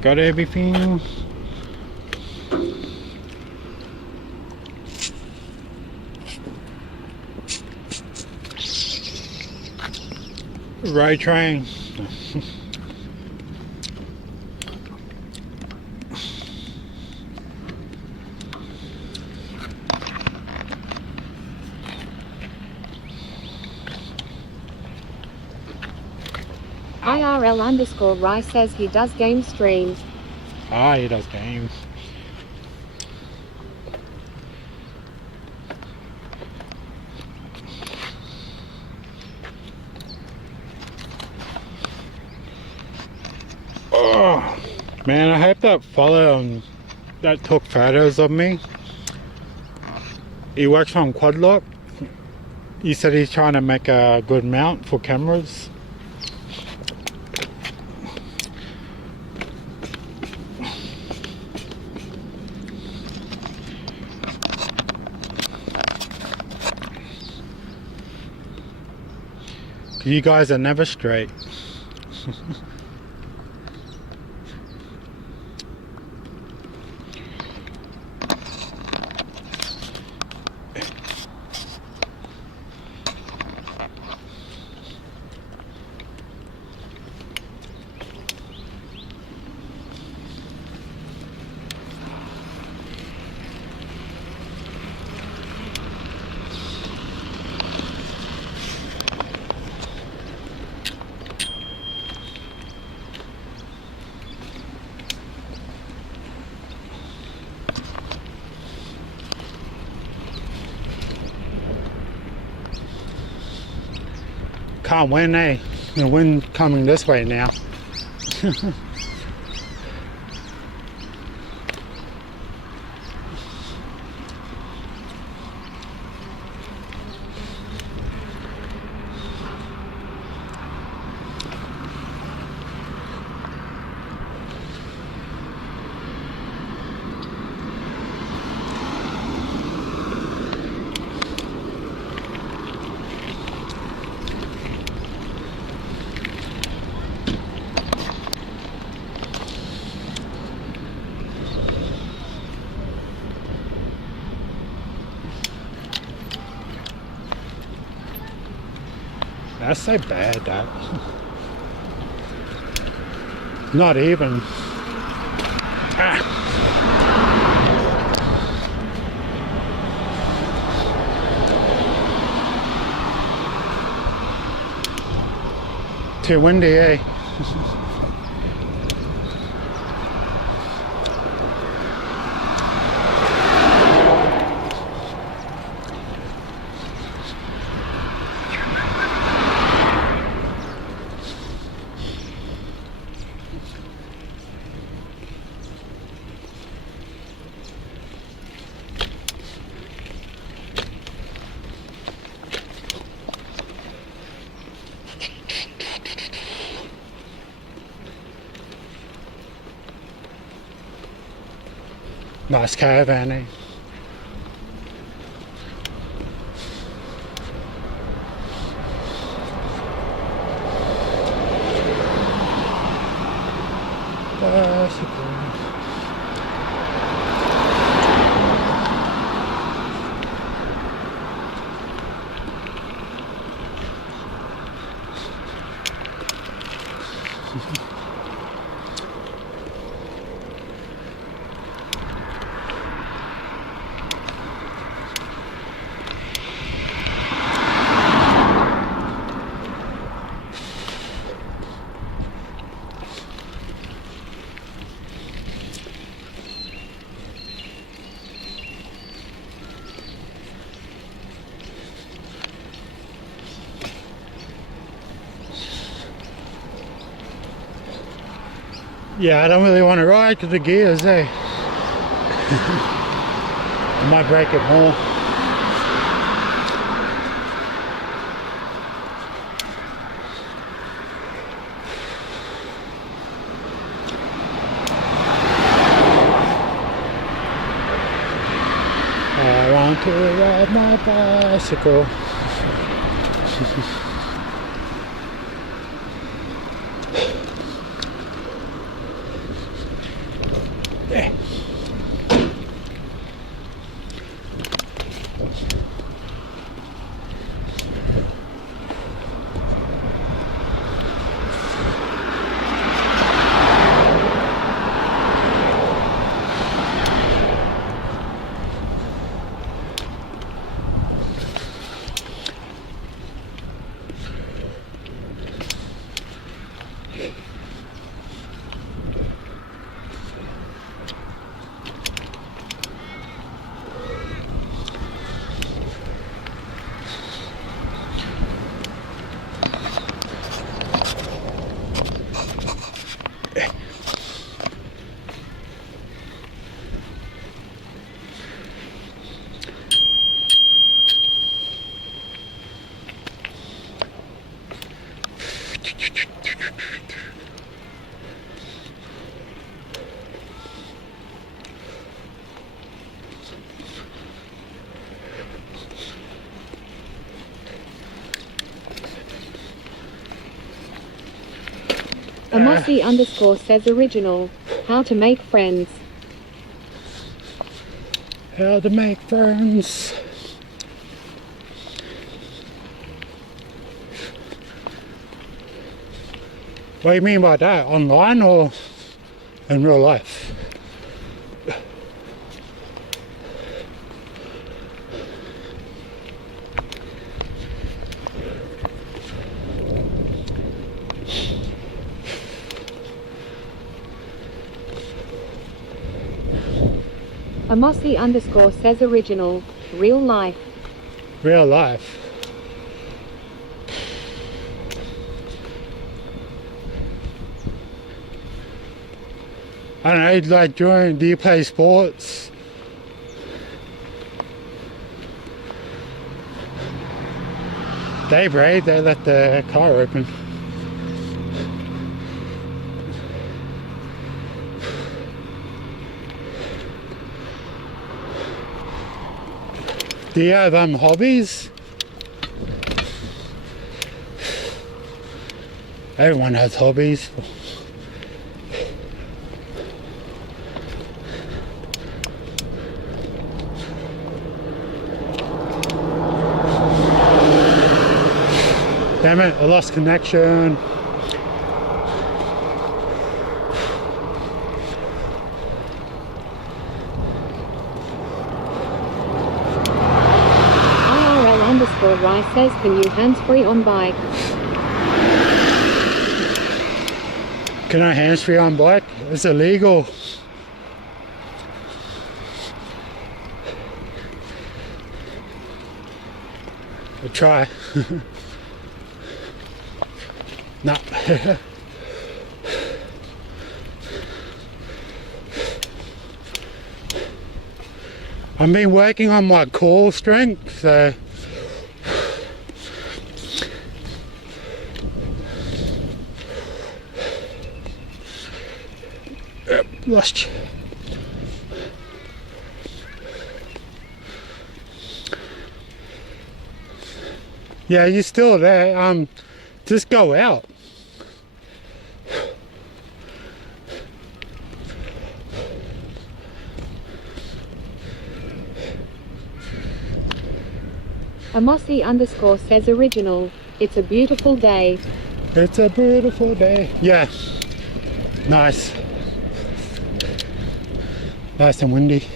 Got everything. Right train. IRL_Rice says he does game streams. Ah, he does games. Oh, man, I hope that fellow that took photos of me He works on Quad Lock. He said he's trying to make a good mount for cameras. You guys are never straight. Can't win, eh? The wind coming this way now. That's so bad, that. Not even. Ah. Too windy, eh? Nice caravan, eh? Bicycle. Yeah, I don't really want to ride because the gears, eh? I might break it more. I want to ride my bicycle. Amosi underscore says original. How to make friends. How to make friends. What do you mean by that? Online or in real life? Amosi underscore says original. Real life. Real life. I don't know, like do you play sports? They brave, they let the car open. Do you have hobbies? Everyone has hobbies. Damn it, I lost connection. IRL underscore Rice says can you hands-free on bike? Can I hands-free on bike? It's illegal. I'll try. No. I've been working on my core strength, so lost you. Yeah, you're still there. Just go out. Amosi underscore says original. It's a beautiful day. It's a beautiful day. Yeah. Nice. Nice and windy.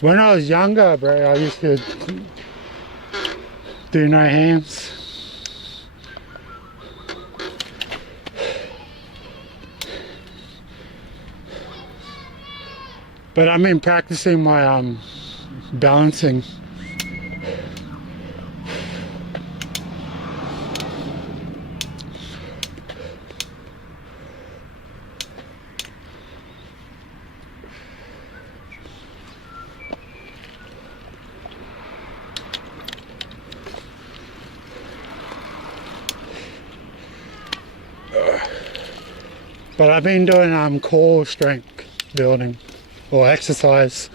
When I was younger, bro, I used to do no hands. But I've been practicing my balancing. But I've been doing core strength building or exercise.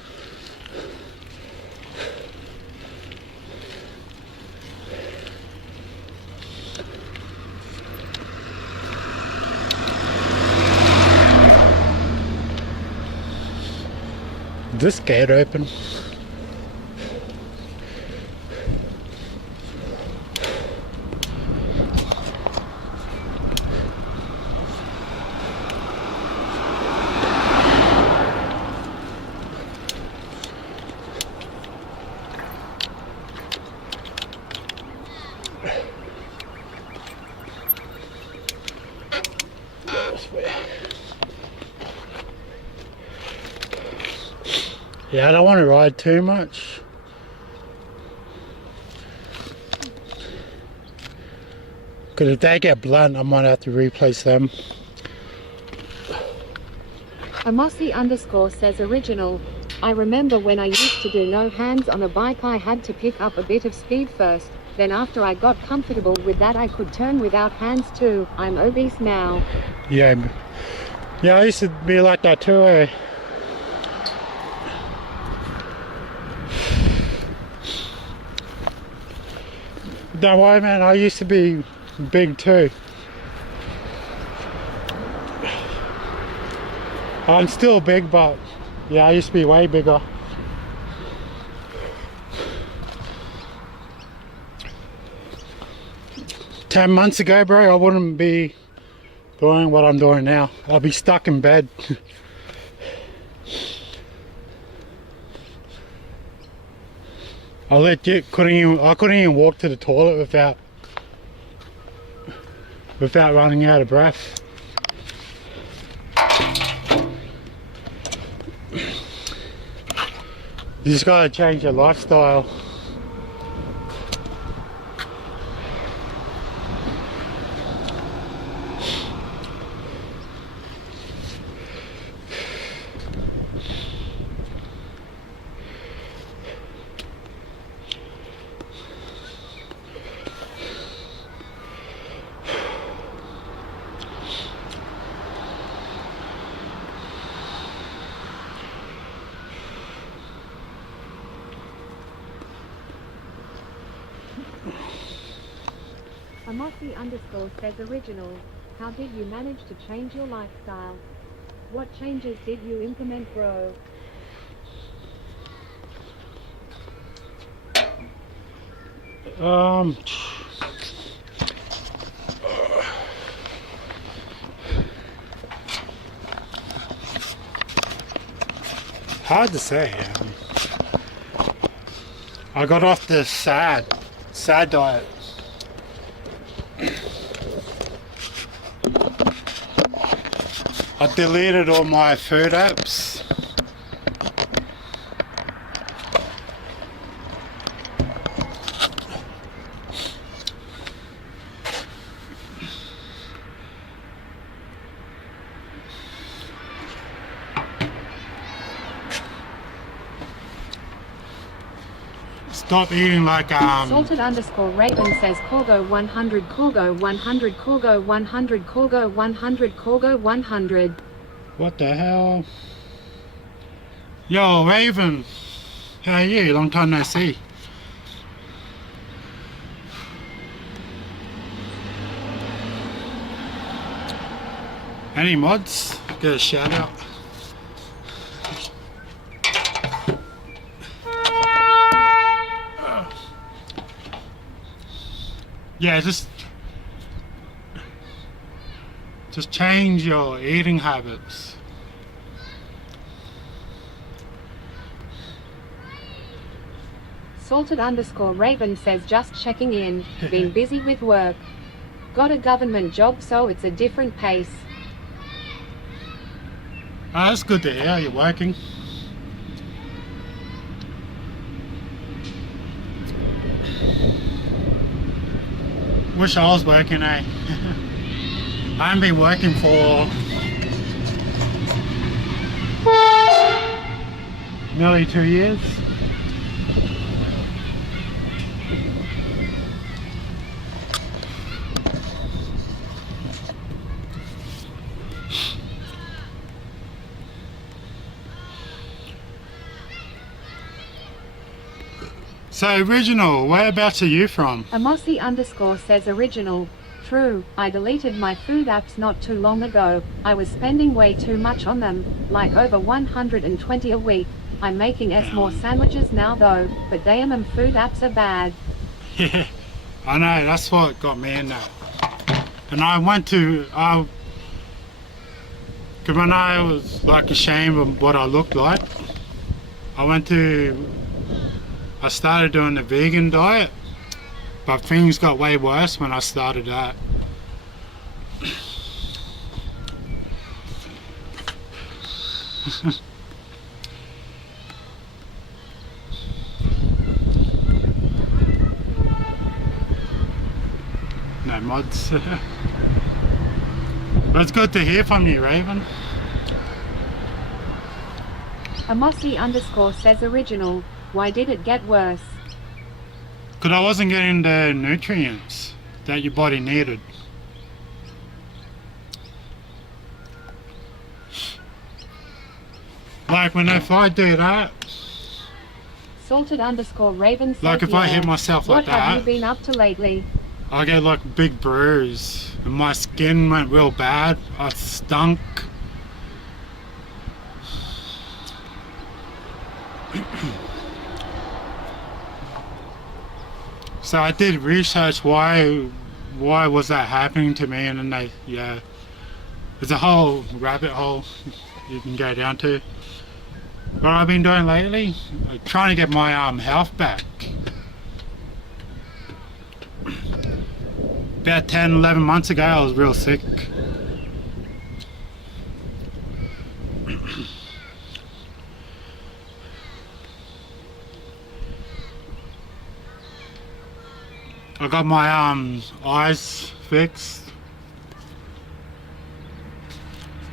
This gate open. Yeah, I don't want to ride too much. Because if they get blunt, I might have to replace them. Amosi underscore says original. I remember when I used to do no hands on a bike, I had to pick up a bit of speed first. Then after I got comfortable with that, I could turn without hands too. I'm obese now. Yeah, I used to be like that too. Don't worry, man. I used to be big too. I'm still big, but yeah, I used to be way bigger. Ten months ago, bro, I wouldn't be doing what I'm doing now. I'll be stuck in bed. I couldn't even walk to the toilet without running out of breath. You just gotta change your lifestyle. Amosi underscore says original. How did you manage to change your lifestyle? What changes did you implement, bro? Hard to say. I got off the sad diet. I deleted all my food apps. Stop eating like Salted underscore Raven says Corgo 100 Corgo 100 Corgo 100 Corgo 100 Corgo 100. What the hell? Yo, Raven. How are you? Long time no see. Any mods? Get a shout out. Yeah, just change your eating habits. Salted underscore Raven says just checking in. Been busy with work. Got a government job, so it's a different pace. Oh, that's good to hear. You're working. Wish I was working, eh? I haven't been working for nearly 2 years. So original, whereabouts are you from? Amosi underscore says original. True, I deleted my food apps not too long ago. I was spending way too much on them, like over 120 a week. I'm making more sandwiches now though, but damn food apps are bad. Yeah, I know, that's what got me in that. And I went to, cause when I was like ashamed of what I looked like, I started doing the vegan diet, but things got way worse when I started that. No mods. But it's good to hear from you, Raven. Amosi underscore says original. Why did it get worse? Because I wasn't getting the nutrients that your body needed. Like if I do that. Salted underscore Raven says, Like if I hit yeah. myself What like have you that, been up to lately? I get like a big bruise and my skin went real bad. I stunk. So I did research why was that happening to me, and then there's a whole rabbit hole you can go down to. What I've been doing lately, trying to get my health back. About 10, 11 months ago I was real sick. I got my eyes fixed.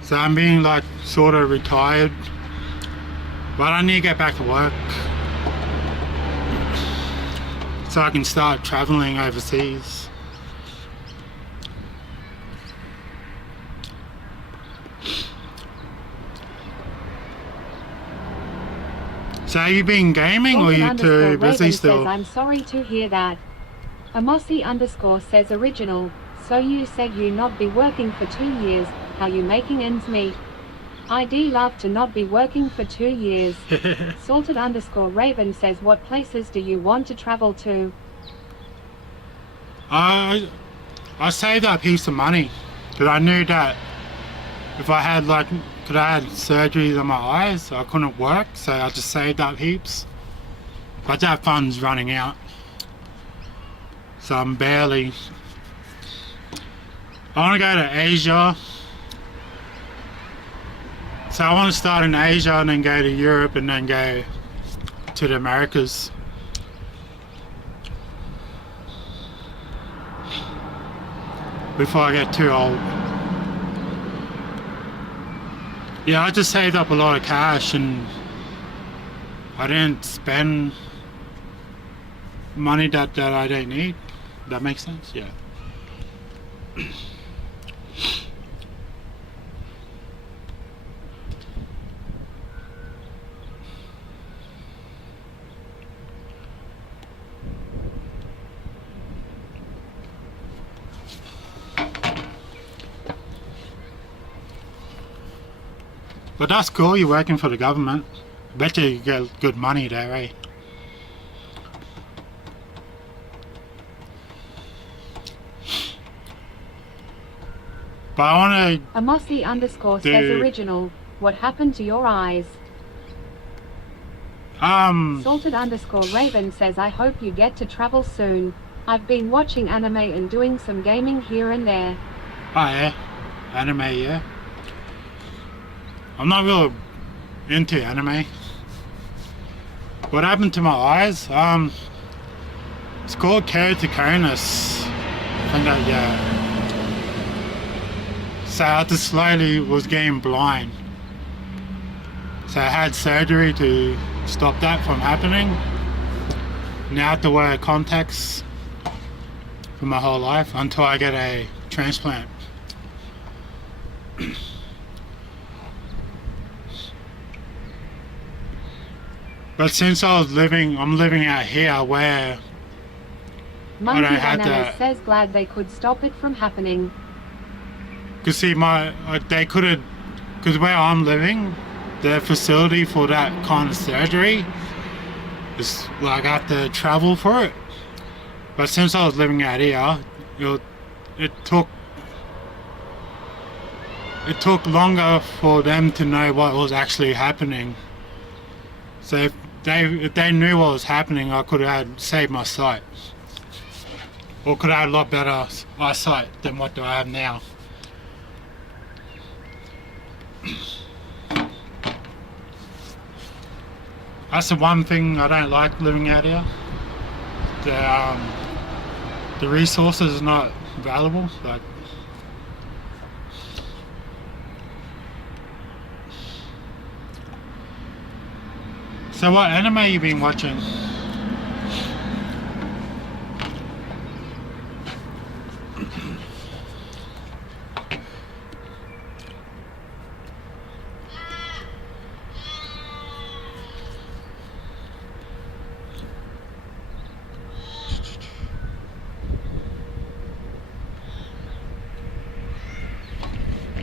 So I'm being like sort of retired. But I need to get back to work. So I can start traveling overseas. So have you been gaming or Salted you underscore too busy Raven still? says, I'm sorry to hear that. Amosi underscore says original. So you said you not be working for 2 years. How you making ends meet? ID love to not be working for 2 years. Salted underscore Raven says, what places do you want to travel to? I saved up heaps of money because I knew that if I had I had surgeries on my eyes, I couldn't work, so I just saved up heaps. But that fund's running out, so I'm barely. I want to go to Asia, so I want to start in Asia and then go to Europe and then go to the Americas. Before I get too old. Yeah, I just saved up a lot of cash and I didn't spend money that I don't need. That makes sense? Yeah. But that's cool, you're working for the government. Bet you get good money there, eh? But I wanna Amosi underscore says Dude. original. What happened to your eyes? Salted underscore Raven says, I hope you get to travel soon. I've been watching anime and doing some gaming here and there. oh yeah, anime, yeah. I'm not really into anime. What happened to my eyes? It's called keratoconus. I think that, yeah. So I just slowly was getting blind. So I had surgery to stop that from happening. Now I have to wear contacts for my whole life until I get a transplant. But since I'm living out here where Monkey don't have Bananas to- says, glad they could stop it from happening. Cause see, they could have, cause where I'm living, the facility for that kind of surgery is like I have to travel for it. But since I was living out here, it took longer for them to know what was actually happening. So if they knew what was happening, I could have saved my sight, or could have had a lot better eyesight than what I have now. That's the one thing I don't like living out here. The resources are not valuable. Like, so what anime you been watching?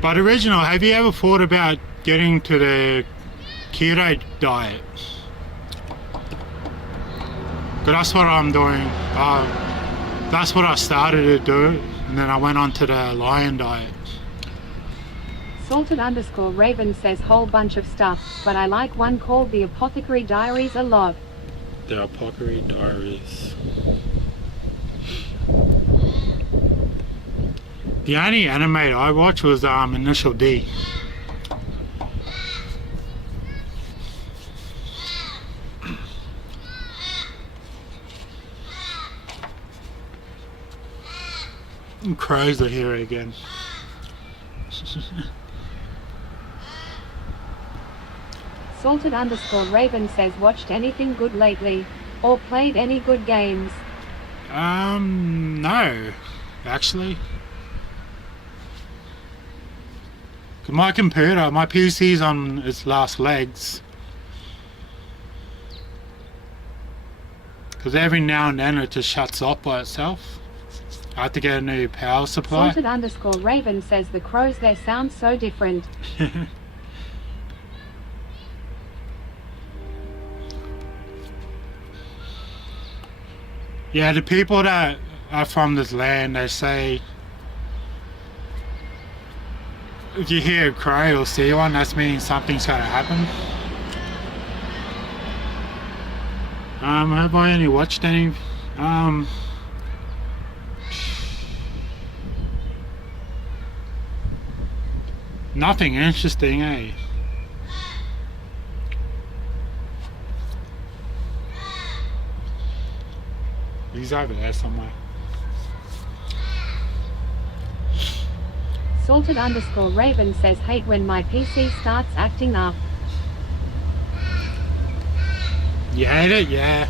But original, have you ever thought about getting to the keto diet? Because that's what I'm doing. That's what I started to do, and then I went on to the lion diet. Salted_Raven says whole bunch of stuff, but I like one called The Apothecary Diaries a lot. The Apothecary Diaries. The only anime I watched was Initial D. Crows are here again. Salted_Raven says watched anything good lately? Or played any good games? No, actually. 'Cause my computer, my PC's on its last legs. Because every now and then it just shuts off by itself. I have to get a new power supply. Salted_Raven says the crows there sound so different. Yeah, the people that are from this land, they say if you hear a crow or see one, that means something's gonna happen. Have I only watched any? Nothing interesting, eh? He's over there somewhere. Salted_Raven says hate when my PC starts acting up. You hate it? Yeah.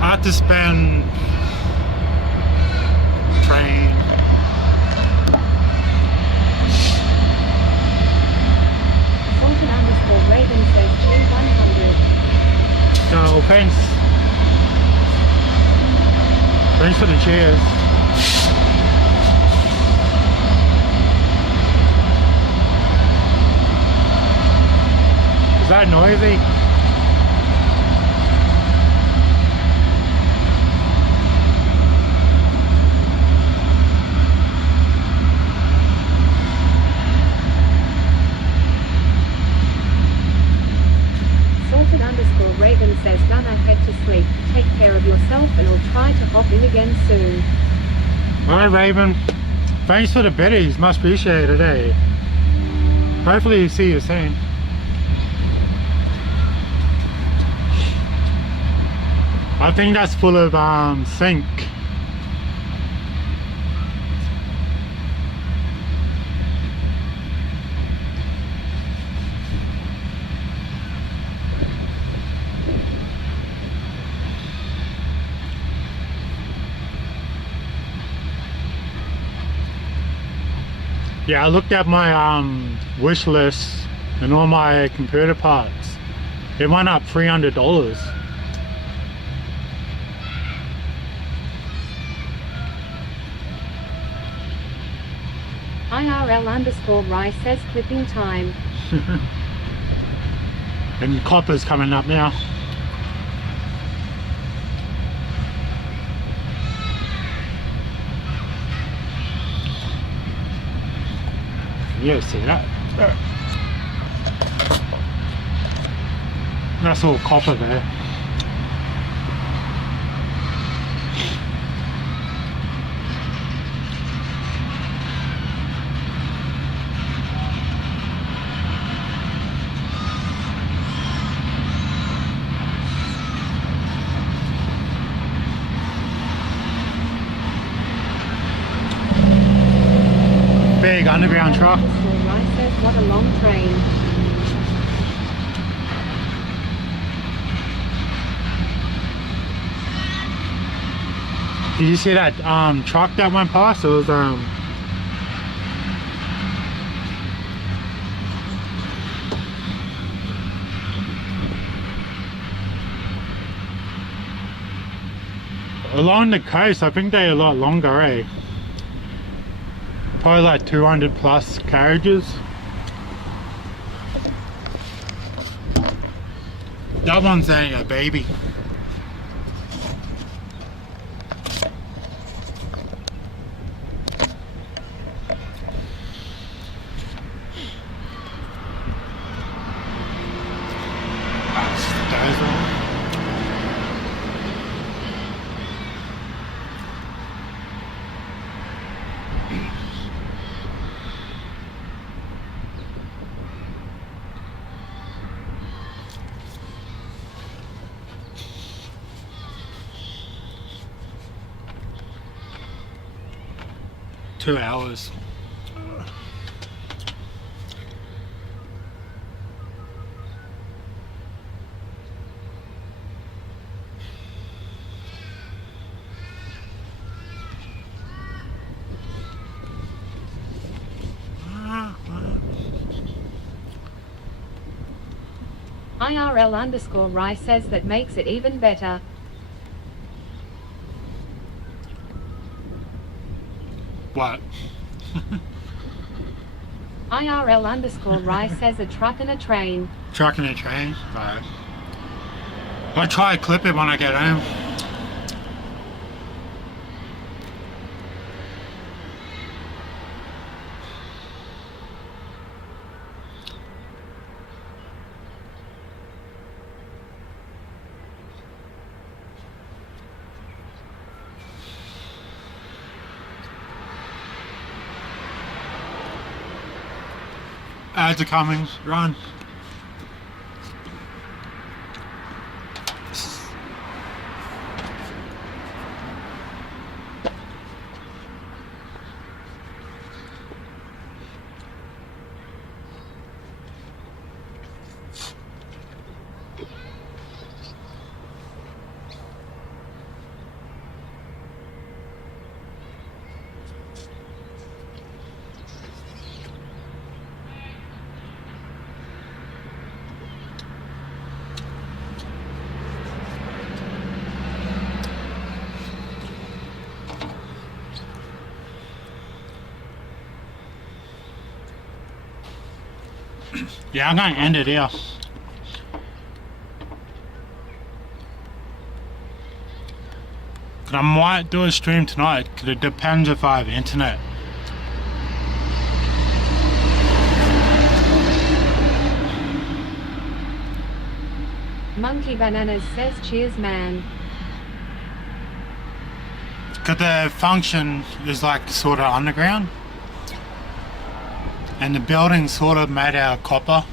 I have to spend train. Salted_Raven says G100. So thanks. Thanks for the cheers. Is that noisy? Salted_Raven says gonna head to sleep. Take care of yourself and I'll try to hop in again soon. Alright, Raven. Thanks for the biddies. Much appreciated, eh? Hopefully see you soon. I think that's full of zinc. Yeah, I looked at my wish list and all my computer parts. It went up $300. IRL_Rice says clipping time. And copper's coming up now. You see that? That's all copper there. Big underground truck. Rice says what a long train. Did you see that truck that went past? It was along the coast, I think they're a lot longer, eh? Probably like 200 plus carriages. That one's only a baby. That's Dazzle. 2 hours. IRL_Rai says that makes it even better. What? IRL_Rai says a truck and a train. Truck and a train? Right. I'll try to clip it when I get home. Ads are coming. Run. Yeah, I'm gonna end it here. I might do a stream tonight, because it depends if I have internet. Monkey Bananas says cheers man. Because the function is like sort of underground. And the building's sort of made out of copper.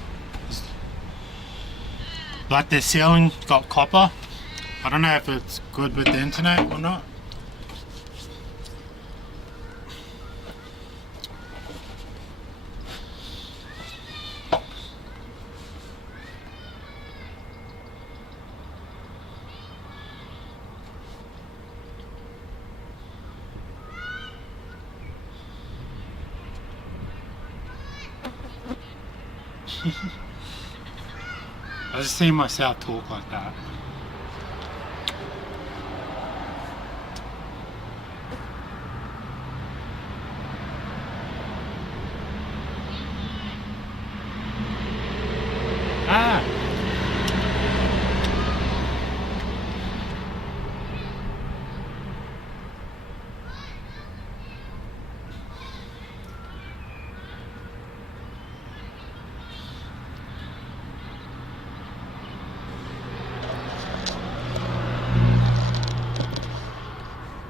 Like the ceiling got copper. I don't know if it's good with the internet or not. I just see myself talk like that. Ah!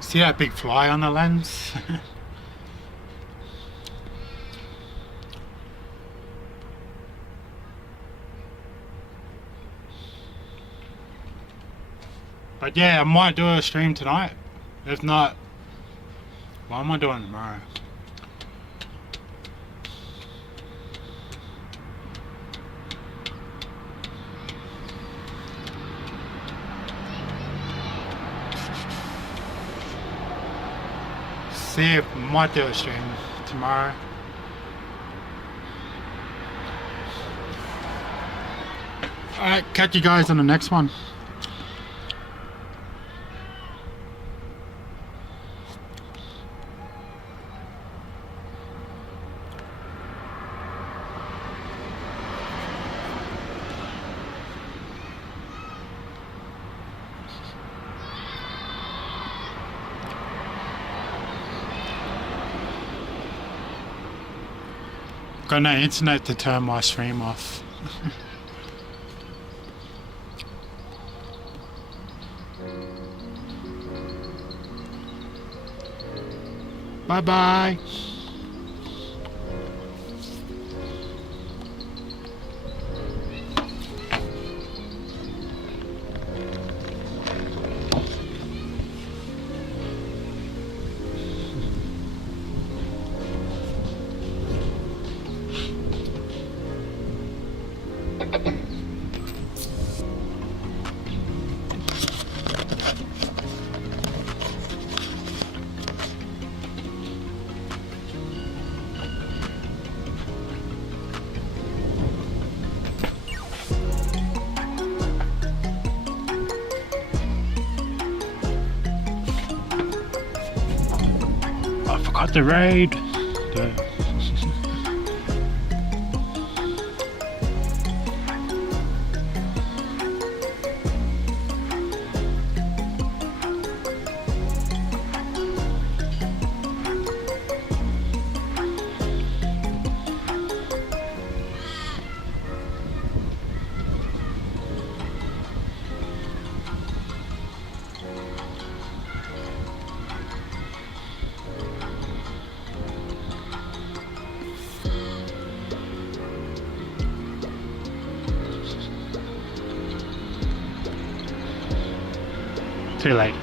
See that big fly on the lens? But yeah, I might do a stream tonight. If not, what am I doing tomorrow? See if I might do a stream tomorrow. Alright, catch you guys on the next one. Got no internet to turn my stream off. Bye bye. I forgot the raid. Too late.